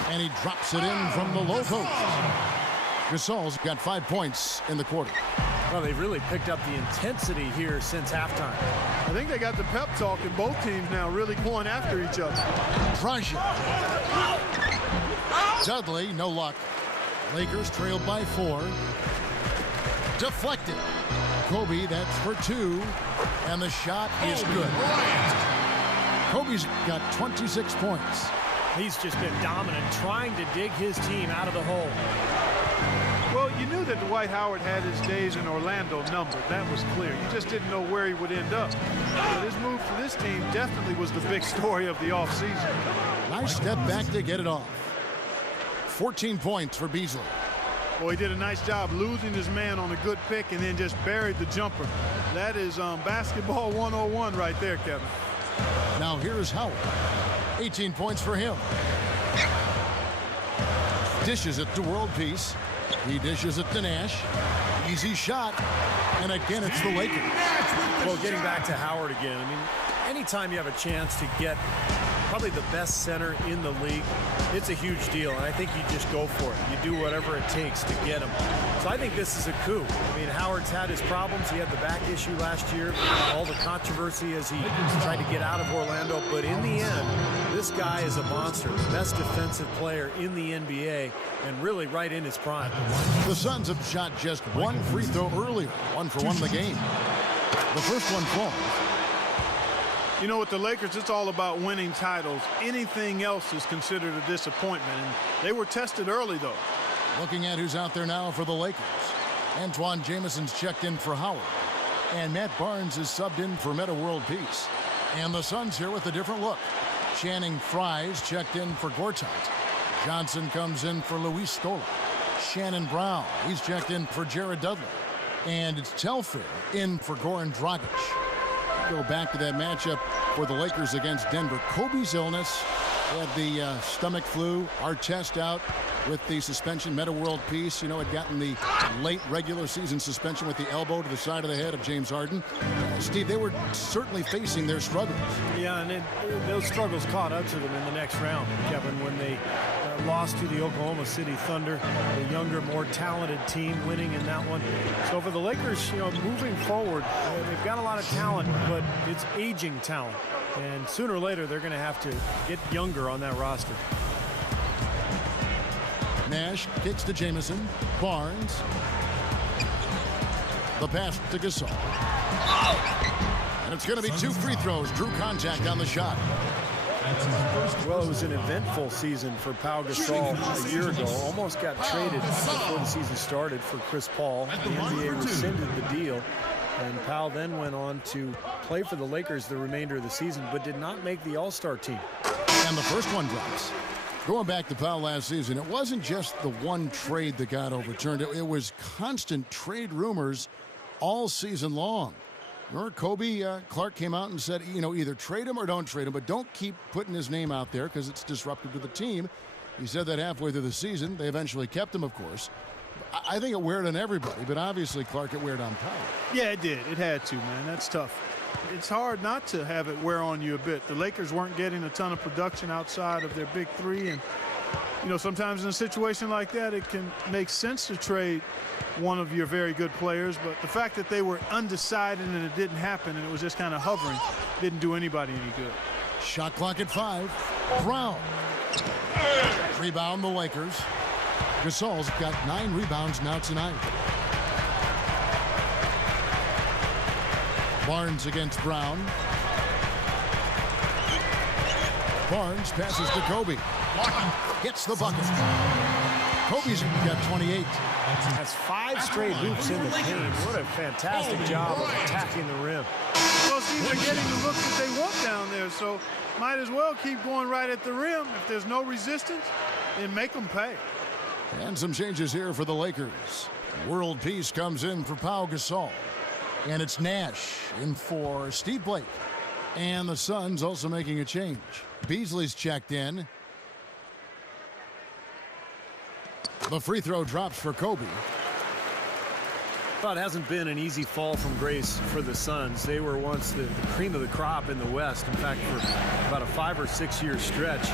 And he drops it in from the low post. Gasol's got 5 points in the quarter. Well, they've really picked up the intensity here since halftime. I think they got the pep talk in both teams now, really going after each other. Pressure. Dudley, no luck. Lakers trailed by 4. Deflected. Kobe, that's for 2. And the shot is good. Kobe's got 26 points. He's just been dominant, trying to dig his team out of the hole. Well, you knew that Dwight Howard had his days in Orlando numbered. That was clear. You just didn't know where he would end up. But his move for this team definitely was the big story of the offseason. Nice step back to get it off. 14 points for Beasley. Boy, he did a nice job losing his man on a good pick and then just buried the jumper. That is basketball 101 right there, Kevin. Now here's Howard. 18 points for him. Dishes it to world peace. He dishes it to Nash. Easy shot. And again, it's the Lakers. Well, getting back to Howard again, I mean, anytime you have a chance to get probably the best center in the league, it's a huge deal, and I think you just go for it. You do whatever it takes to get him. So I think this is a coup. I mean, Howard's had his problems. He had the back issue last year, all the controversy as he tried to get out of Orlando, but in the end, this guy is a monster, the best defensive player in the NBA, and really right in his prime. The Suns have shot just 1 free throw earlier, 1 for 1 in the game. The first one falls. You know, with the Lakers, it's all about winning titles. Anything else is considered a disappointment, and they were tested early, though. Looking at who's out there now for the Lakers. Antoine Jameson's checked in for Howard. And Matt Barnes is subbed in for Meta World Peace. And the Suns here with a different look. Channing Frye's checked in for Gortat. Johnson comes in for Luis Scola. Shannon Brown, he's checked in for Jared Dudley. And it's Telfair in for Goran Dragic. Go back to that matchup for the Lakers against Denver. Kobe's illness, had the stomach flu. Artest out with the suspension. Meta World Peace, you know, had gotten the late regular season suspension with the elbow to the side of the head of James Harden. Steve, they were certainly facing their struggles. Yeah, and those struggles caught up to them in the next round, Kevin, when they lost to the Oklahoma City Thunder, a younger, more talented team winning in that one. So for the Lakers, you know, moving forward, they've got a lot of talent, but it's aging talent. And sooner or later, they're going to have to get younger on that roster. Nash kicks to Jamison. Barnes. The pass to Gasol. And it's going to be 2 free throws. Drew contact on the shot. Well, it was an eventful season for Pau Gasol a year ago. Almost got traded before the season started for Chris Paul. The NBA rescinded the deal. And Pau then went on to play for the Lakers the remainder of the season, but did not make the All-Star team. And the first one drops. Going back to Pau last season, it wasn't just the one trade that got overturned. It was constant trade rumors all season long. Remember, Kobe Clark came out and said, either trade him or don't trade him, but don't keep putting his name out there because it's disruptive to the team. He said that halfway through the season. They eventually kept him, of course. I think it weared on everybody, but obviously, Clark, it weared on Pau. Yeah, it did. It had to, man. That's tough. It's hard not to have it wear on you a bit. The Lakers weren't getting a ton of production outside of their big three, and sometimes in a situation like that, it can make sense to trade one of your very good players, but the fact that they were undecided and it didn't happen and it was just kind of hovering didn't do anybody any good. Shot clock at 5. Brown. Rebound the Lakers. Gasol's got 9 rebounds now tonight. Barnes against Brown. Barnes passes to Kobe. Hits the bucket. Kobe's got 28. That's 5 straight hoops in the paint. What a fantastic job of attacking the rim. Well, see, they're getting the look that they want down there, so might as well keep going right at the rim. If there's no resistance, then make them pay. And some changes here for the Lakers. World Peace comes in for Pau Gasol. And it's Nash in for Steve Blake. And the Suns also making a change. Beasley's checked in. The free throw drops for Kobe. Well, it hasn't been an easy fall from grace for the Suns. They were once the cream of the crop in the West. In fact, for about a 5 or 6 year stretch,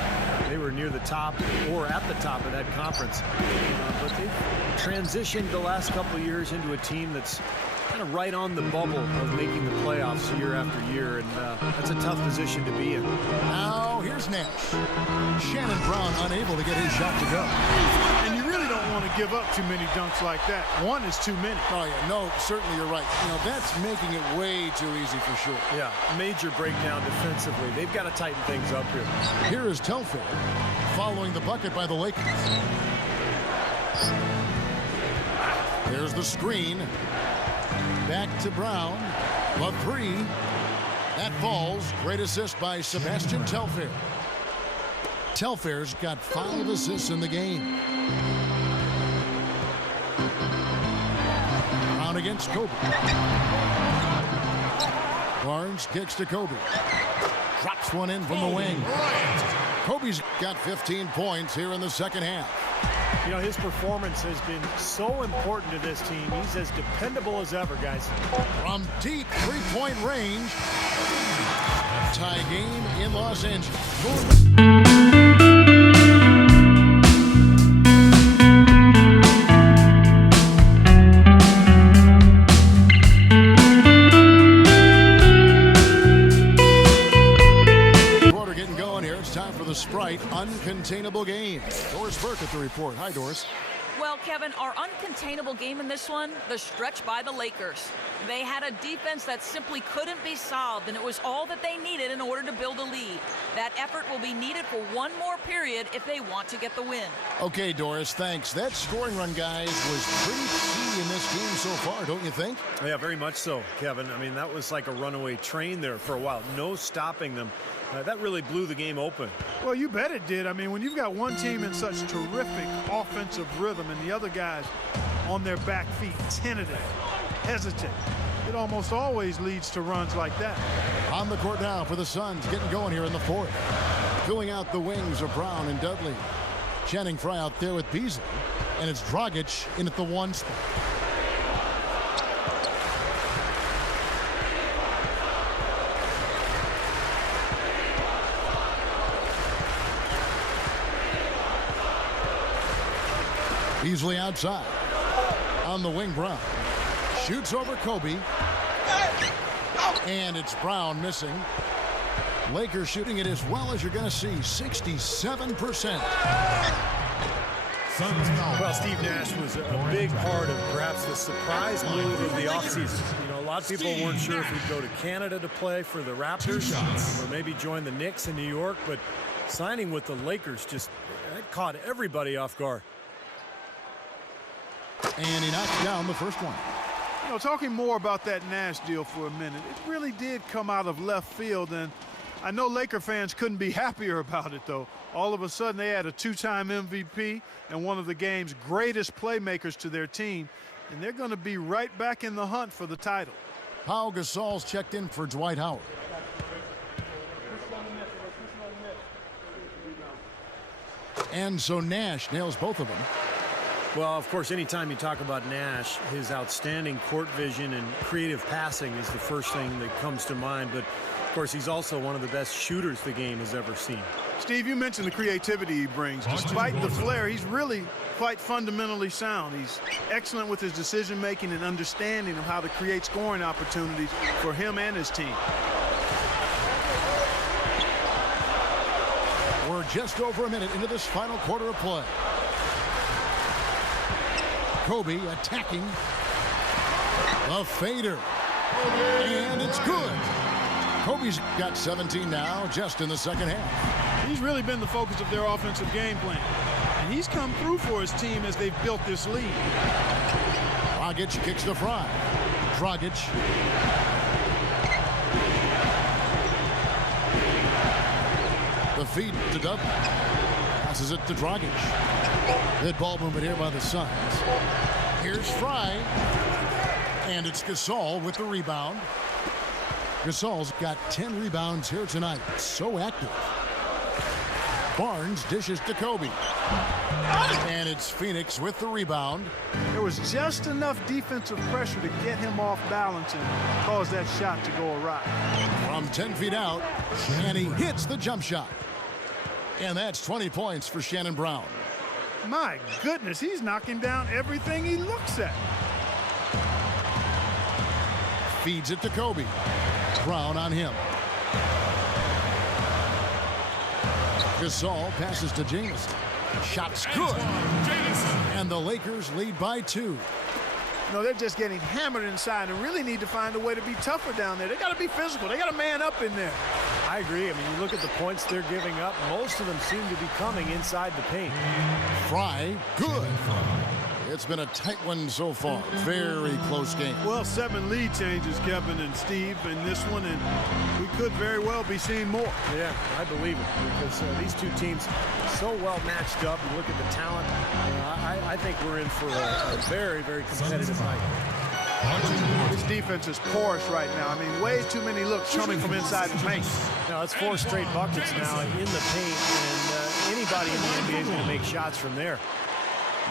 they were near the top or at the top of that conference. But they've transitioned the last couple of years into a team that's kind of right on the bubble of making the playoffs year after year, and that's a tough position to be in. Now here's Nash. Shannon Brown unable to get his shot to go. And you really don't want to give up too many dunks like that. One is too many. Oh yeah, no, certainly you're right. That's making it way too easy for sure. Yeah, major breakdown defensively. They've got to tighten things up here. Here is Telfair following the bucket by the Lakers. There's the screen. Back to Brown. The 3. That falls. Great assist by Sebastian Telfair. Telfair's got 5 assists in the game. Brown against Kobe. Barnes kicks to Kobe. Drops one in from the wing. Kobe's got 15 points here in the second half. His performance has been so important to this team. He's as dependable as ever, guys. From deep three-point range. Tie game in Los Angeles. Sprite uncontainable game. Doris Burke at the report. Hi, Doris. Well, Kevin, our uncontainable game in this one, the stretch by the Lakers. They had a defense that simply couldn't be solved, and it was all that they needed in order to build a lead. That effort will be needed for one more period if they want to get the win. Okay, Doris, thanks. That scoring run, guys, was pretty key in this game so far, don't you think? Yeah, very much so, Kevin. I mean, that was like a runaway train there for a while. No stopping them. That really blew the game open. Well, you bet it did. I mean, when you've got one team in such terrific offensive rhythm and the other guys on their back feet, tentative, hesitant, it almost always leads to runs like that. On the court now for the Suns, getting going here in the 4th. Filling out the wings of Brown and Dudley. Channing Frye out there with Beasley. And it's Dragic in at the 1 spot. Beasley outside. On the wing, Brown. Shoots over Kobe. And it's Brown missing. Lakers shooting it as well as you're going to see. 67%. Suns foul. Well, Steve Nash was a big part of perhaps the surprise move of the offseason. You know, a lot of people weren't sure if he'd go to Canada to play for the Raptors or maybe join the Knicks in New York, but signing with the Lakers just that caught everybody off guard. And he knocks down the first one. You know, talking more about that Nash deal for a minute, it really did come out of left field, and I know Laker fans couldn't be happier about it, though. All of a sudden, they had a two-time MVP and one of the game's greatest playmakers to their team, and they're going to be right back in the hunt for the title. Pau Gasol's checked in for Dwight Howard. And so Nash nails both of them. Well, of course, anytime you talk about Nash, his outstanding court vision and creative passing is the first thing that comes to mind. But, of course, he's also one of the best shooters the game has ever seen. Steve, you mentioned the creativity he brings. Despite the flair, he's really quite fundamentally sound. He's excellent with his decision-making and understanding of how to create scoring opportunities for him and his team. We're just over a minute into this final quarter of play. Kobe attacking the fader, and it's good. Kobe's got 17 now just in the second half. He's really been the focus of their offensive game plan, and he's come through for his team as they've built this lead. Dragic kicks the fry. Dragic. The feed to Dub. Passes it to Dragic. Good ball movement here by the Suns. Here's Fry. And it's Gasol with the rebound. Gasol's got 10 rebounds here tonight. So active. Barnes dishes to Kobe. And it's Phoenix with the rebound. There was just enough defensive pressure to get him off balance and cause that shot to go awry. From 10 feet out, and he hits the jump shot. And that's 20 points for Shannon Brown. My goodness, he's knocking down everything he looks at. Feeds it to Kobe. Brown on him. Gasol passes to Jamison. Shot's good. And the Lakers lead by 2. No, they're just getting hammered inside and really need to find a way to be tougher down there. They got to be physical. They got to man up in there. I agree. I mean, you look at the points they're giving up. Most of them seem to be coming inside the paint. Fry, good. It's been a tight one so far. Very close game. Well, 7 lead changes, Kevin and Steve, in this one, and we could very well be seeing more. Yeah, I believe it, because these two teams so well matched up. You look at the talent. I think we're in for a very, very competitive night. This defense is porous right now. I mean, way too many looks coming from inside the paint. Now, it's 4 straight buckets now in the paint, and anybody in the NBA is going to make shots from there.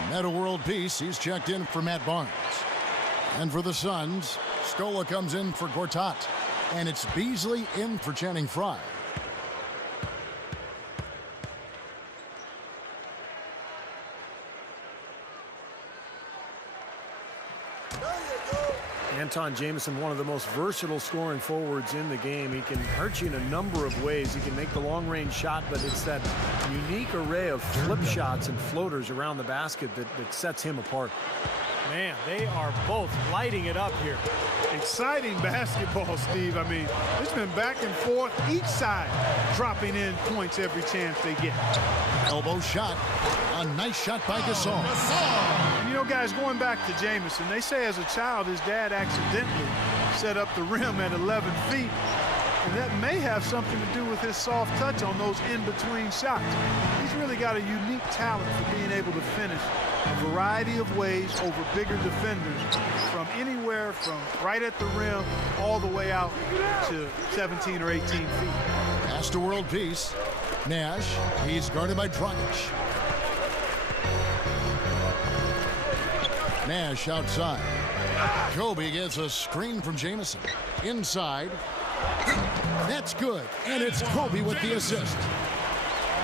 Meta World Peace, he's checked in for Matt Barnes. And for the Suns, Scola comes in for Gortat. And it's Beasley in for Channing Frye. Anton Jamison, one of the most versatile scoring forwards in the game. He can hurt you in a number of ways. He can make the long-range shot, but it's that unique array of flip shots and floaters around the basket that sets him apart. Man, they are both lighting it up here. Exciting basketball, Steve. I mean, it's been back and forth, each side dropping in points every chance they get. Elbow shot. A nice shot by Gasol. And you know, guys, going back to Jamison, they say as a child his dad accidentally set up the rim at 11 feet. And that may have something to do with his soft touch on those in-between shots. He's really got a unique talent for being able to finish a variety of ways over bigger defenders, from anywhere from right at the rim all the way out to 17 or 18 feet. Pass to World Peace. Nash, he's guarded by Dragic. Nash outside. Kobe gets a screen from Jamison. Inside. That's good. And it's Kobe with the assist.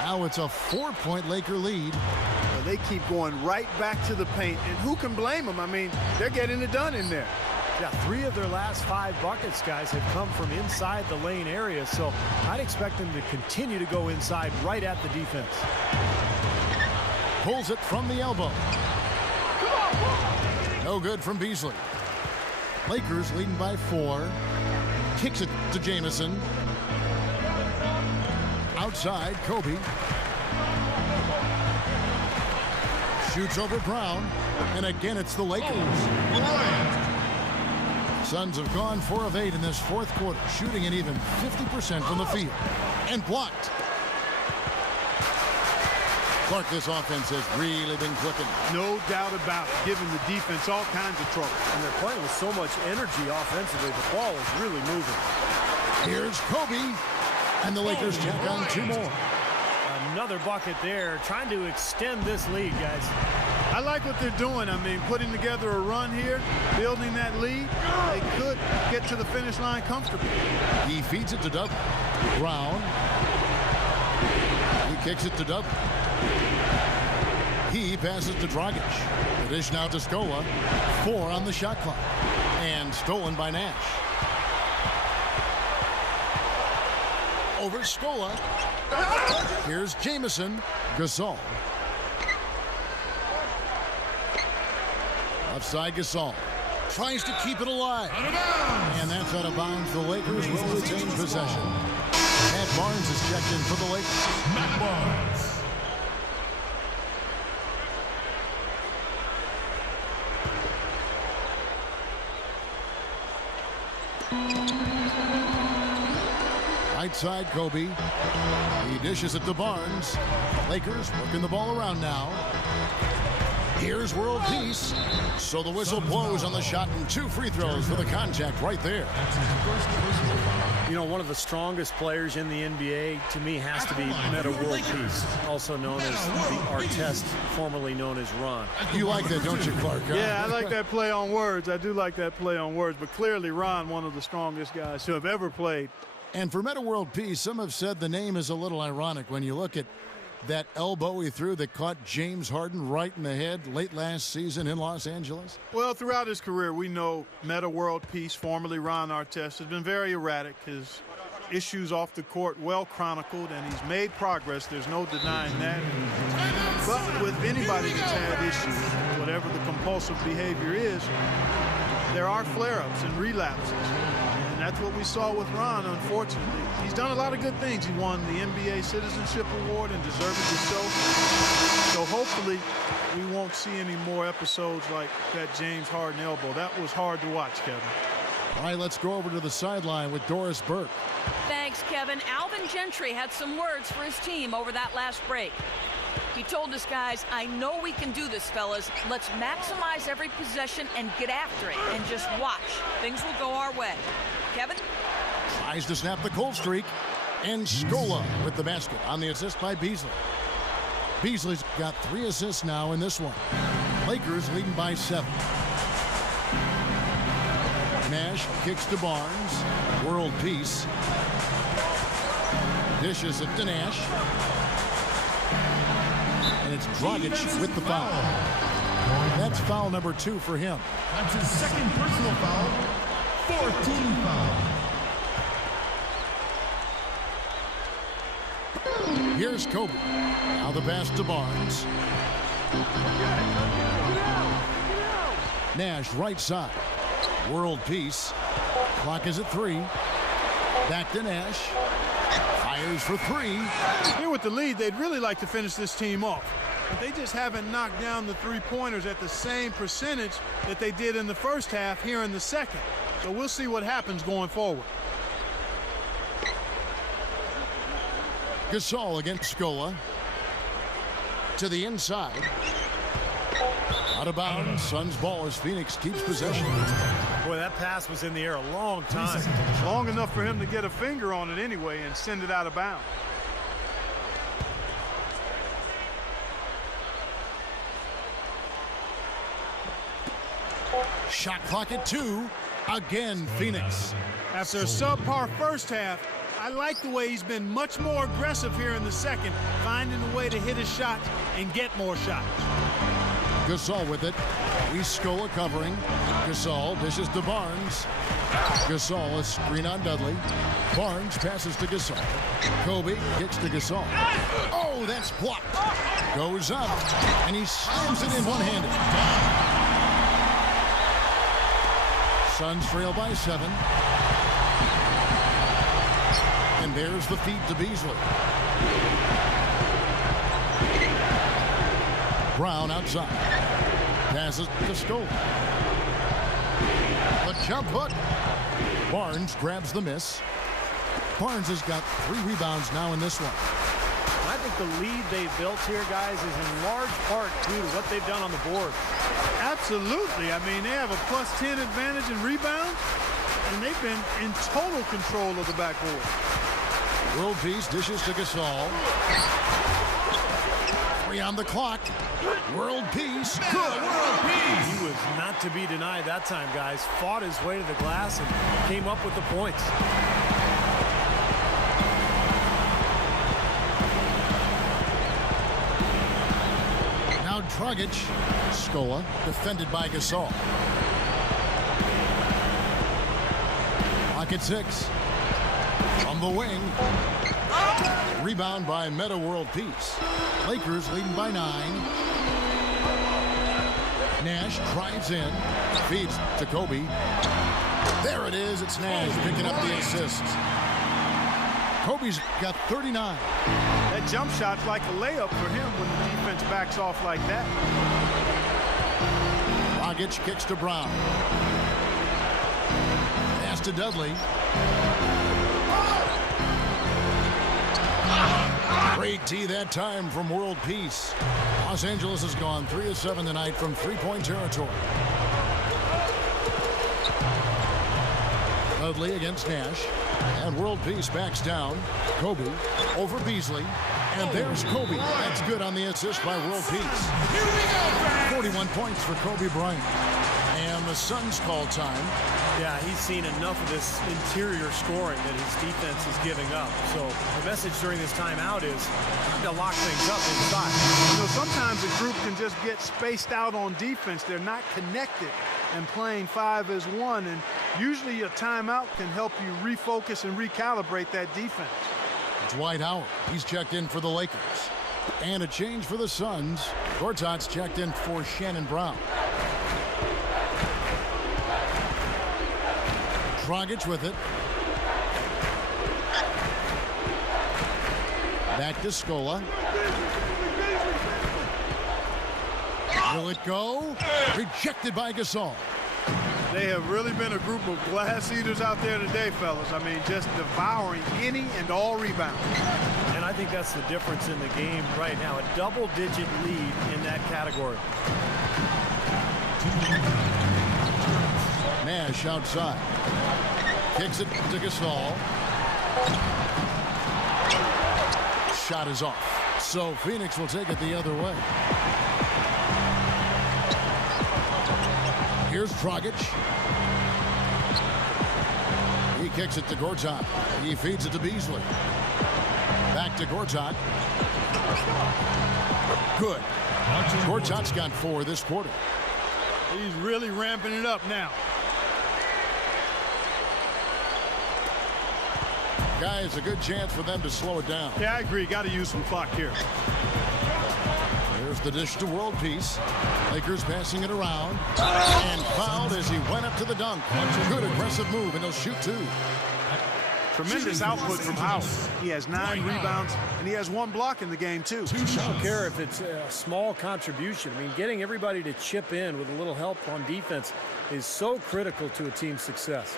Now it's a 4-point Laker lead. Well, they keep going right back to the paint, and who can blame them? I mean, they're getting it done in there. Yeah, 3 of their last 5 buckets, guys, have come from inside the lane area, so I'd expect them to continue to go inside right at the defense. Pulls it from the elbow. No good from Beasley. Lakers leading by 4. Kicks it to Jamison. Outside, Kobe. Shoots over Brown. And again, it's the Lakers. Suns have gone 4 of 8 in this fourth quarter, shooting an even 50% from the field. And blocked. Clark, this offense has really been clicking. No doubt about it, giving the defense all kinds of trouble. And they're playing with so much energy offensively. The ball is really moving. Here's Kobe. And the Lakers check on 2 more. Another bucket there, trying to extend this lead, guys. I like what they're doing. I mean, putting together a run here, building that lead. They could get to the finish line comfortably. He feeds it to Dudley. Brown. He kicks it to Dudley. He passes to Dragic. The dish now to Scola. 4 on the shot clock. And stolen by Nash. Over Scola. Here's Jamison. Gasol. Offside Gasol. Tries to keep it alive. And that's out of bounds. The Lakers will retain possession. Matt Barnes is checked in for the Lakers. Matt Barnes. Right side, Kobe. He dishes it to Barnes. Lakers working the ball around now. Here's world peace. So the whistle blows on the shot and 2 free throws for the contact right there. You know, one of the strongest players in the NBA, to me, has to be Meta World Peace, also known as the Artest, formerly known as Ron. You like that, don't you, Clark? Yeah, I like that play on words. I do like that play on words. But clearly, Ron, one of the strongest guys to have ever played. And for Meta World Peace, some have said the name is a little ironic when you look at that elbow he threw that caught James Harden right in the head late last season in Los Angeles. Well, throughout his career, we know Meta World Peace, formerly Ron Artest, has been very erratic. His issues off the court well chronicled, and he's made progress. There's no denying that. But with anybody that's had issues, whatever the compulsive behavior is, there are flare-ups and relapses. And that's what we saw with Ron, unfortunately. He's done a lot of good things. He won the NBA Citizenship Award and deservedly so. So hopefully we won't see any more episodes like that James Harden elbow. That was hard to watch, Kevin. All right, let's go over to the sideline with Doris Burke. Thanks, Kevin. Alvin Gentry had some words for his team over that last break. He told us, guys, I know we can do this, fellas. Let's maximize every possession and get after it and just watch. Things will go our way. Kevin? Tries to snap the cold streak. And Scola with the basket on the assist by Beasley. Beasley's got 3 assists now in this one. Lakers leading by 7. Nash kicks to Barnes. World peace. Dishes it to Nash. And it's Dragic with the foul. That's foul number 2 for him. That's his second personal foul. 14 foul. Here's Kobe. Now the pass to Barnes. Nash right side. World peace. Clock is at 3. Back to Nash. Fires for 3. Here with the lead, they'd really like to finish this team off. But they just haven't knocked down the 3-pointers at the same percentage that they did in the first half here in the second. So we'll see what happens going forward. Gasol against Scola. To the inside. Out of bounds. Suns ball as Phoenix keeps possession. Boy, that pass was in the air a long time. Long enough for him to get a finger on it anyway and send it out of bounds. Shot clock at 2. Again, Phoenix. After a subpar first half, I like the way he's been much more aggressive here in the second, finding a way to hit his shot and get more shots. Gasol with it. He's Scola covering. Gasol dishes to Barnes. Gasol, a screen on Dudley. Barnes passes to Gasol. Kobe kicks to Gasol. Oh, that's blocked. Goes up, and he slams it in one-handed. Suns trail by 7. And there's the feed to Beasley. Brown outside. Passes to Scola. The jump hook. Barnes grabs the miss. Barnes has got 3 rebounds now in this one. I think the lead they've built here, guys, is in large part due to what they've done on the board. Absolutely. I mean, they have a +10 advantage in rebounds, and they've been in total control of the backboard. World Peace dishes to Gasol. 3 on the clock. World Peace. Good. World Peace. He was not to be denied that time, guys. Fought his way to the glass and came up with the points. Now Dragic. Scola defended by Gasol. Clock at 6. From the wing. Rebound by Meta World Peace. Lakers leading by 9. Nash drives in. Feeds to Kobe. There it is. It's Nash picking up the assist. Kobe's got 39. That jump shot's like a layup for him when the defense backs off like that. Dragic kicks to Brown. Pass to Dudley. Great tee that time from World Peace. Los Angeles has gone 3 of 7 tonight from three-point territory. Dudley against Nash. And World Peace backs down. Kobe over Beasley. And there's Kobe. That's good on the assist by World Peace. 41 points for Kobe Bryant. And the Suns call time. Yeah, he's seen enough of this interior scoring that his defense is giving up. So the message during this timeout is time to lock things up inside. You know, sometimes a group can just get spaced out on defense. They're not connected and playing 5 as 1. And usually a timeout can help you refocus and recalibrate that defense. Dwight Howard, he's checked in for the Lakers. And a change for the Suns. Gortat's checked in for Shannon Brown. Dragic with it. Back to Scola. Will it go? Rejected by Gasol. They have really been a group of glass eaters out there today, fellas. I mean, just devouring any and all rebounds. And I think that's the difference in the game right now. A double-digit lead in that category. Nash outside. Kicks it to Gasol. Shot is off. So Phoenix will take it the other way. Here's Dragic. He kicks it to Gortat. He feeds it to Beasley. Back to Gortat. Good. Gortat's got 4 this quarter. He's really ramping it up now. Guys, a good chance for them to slow it down. Yeah, I agree. Got to use some clock here. There's the dish to World Peace. Lakers passing it around. And fouled as he went up to the dunk. Good aggressive move, and he'll shoot 2. Tremendous output from Howard. He has 9 rebounds, and he has 1 block in the game, too. I don't care if it's a small contribution. I mean, getting everybody to chip in with a little help on defense is so critical to a team's success.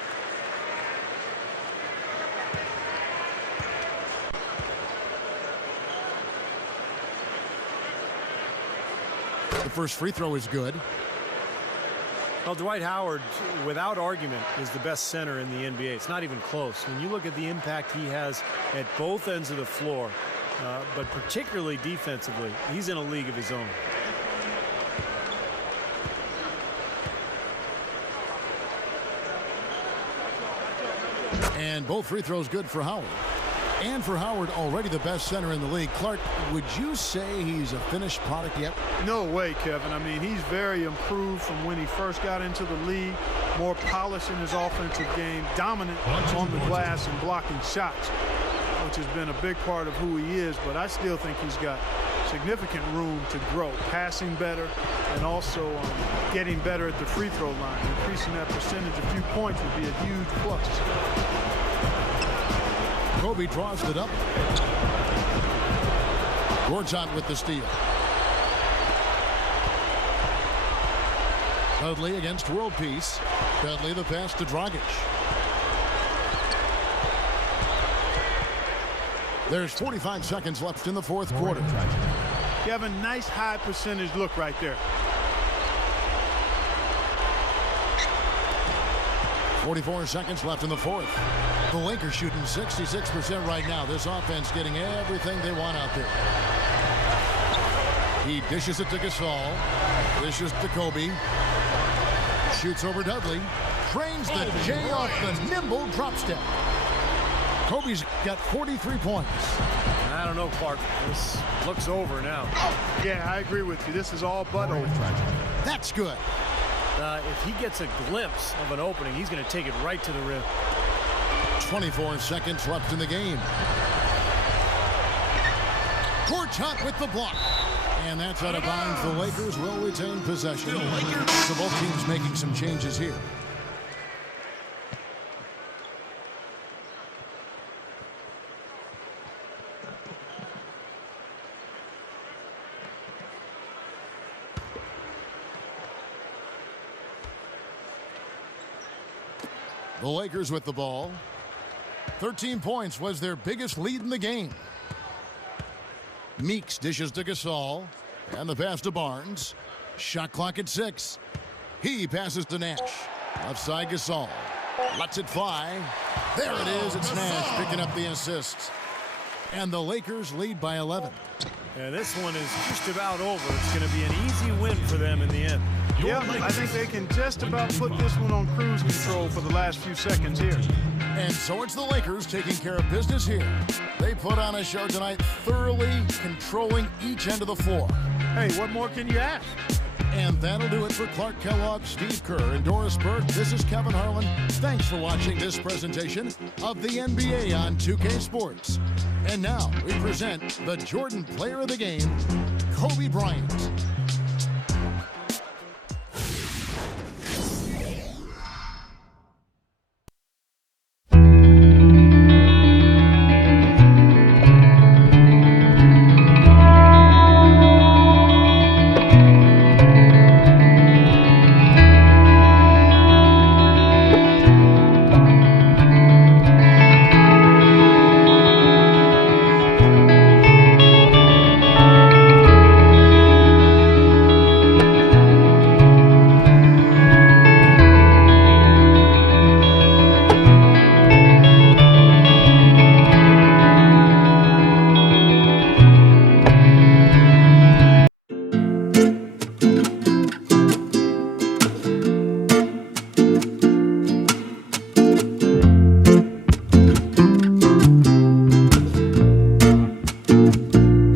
The first free throw is good. Well, Dwight Howard, without argument, is the best center in the NBA. It's not even close. When you look at the impact he has at both ends of the floor, but particularly defensively, he's in a league of his own. And both free throws good for Howard. And for Howard, already the best center in the league. Clark, would you say he's a finished product yet? No way, Kevin. I mean, he's very improved from when he first got into the league. More polish in his offensive game, dominant on the glass and blocking shots, which has been a big part of who he is. But I still think he's got significant room to grow, passing better and also getting better at the free throw line. Increasing that percentage a few points would be a huge plus. Kobe draws the double. Gortat with the steal. Dudley against World Peace. Dudley the pass to Dragic. There's 45 seconds left in the fourth quarter. You have a nice high percentage look right there. 44 seconds left in the fourth. The Lakers shooting 66% right now. This offense getting everything they want out there. He dishes it to Gasol. Dishes to Kobe. Shoots over Dudley. Drains the J off the nimble drop step. Kobe's got 43 points. I don't know, Clark. This looks over now. Yeah, I agree with you. This is all but over. That's good. If he gets a glimpse of an opening, he's going to take it right to the rim. 24 seconds left in the game. Gortat with the block. And that's out of bounds. The Lakers will retain possession. So both teams making some changes here. The Lakers with the ball. 13 points was their biggest lead in the game. Meeks dishes to Gasol. And the pass to Barnes. Shot clock at 6. He passes to Nash. Left side Gasol. Lets it fly. There it is. It's Nash picking up the assist. And the Lakers lead by 11. Yeah, this one is just about over. It's going to be an easy win for them in the end. Yeah, I think they can just about put this one on cruise control for the last few seconds here. And so it's the Lakers taking care of business here. They put on a show tonight, thoroughly controlling each end of the floor. Hey, what more can you ask? And that'll do it for Clark Kellogg, Steve Kerr, and Doris Burke. This is Kevin Harlan. Thanks for watching this presentation of the NBA on 2K Sports. And now we present the Jordan Player of the Game, Kobe Bryant.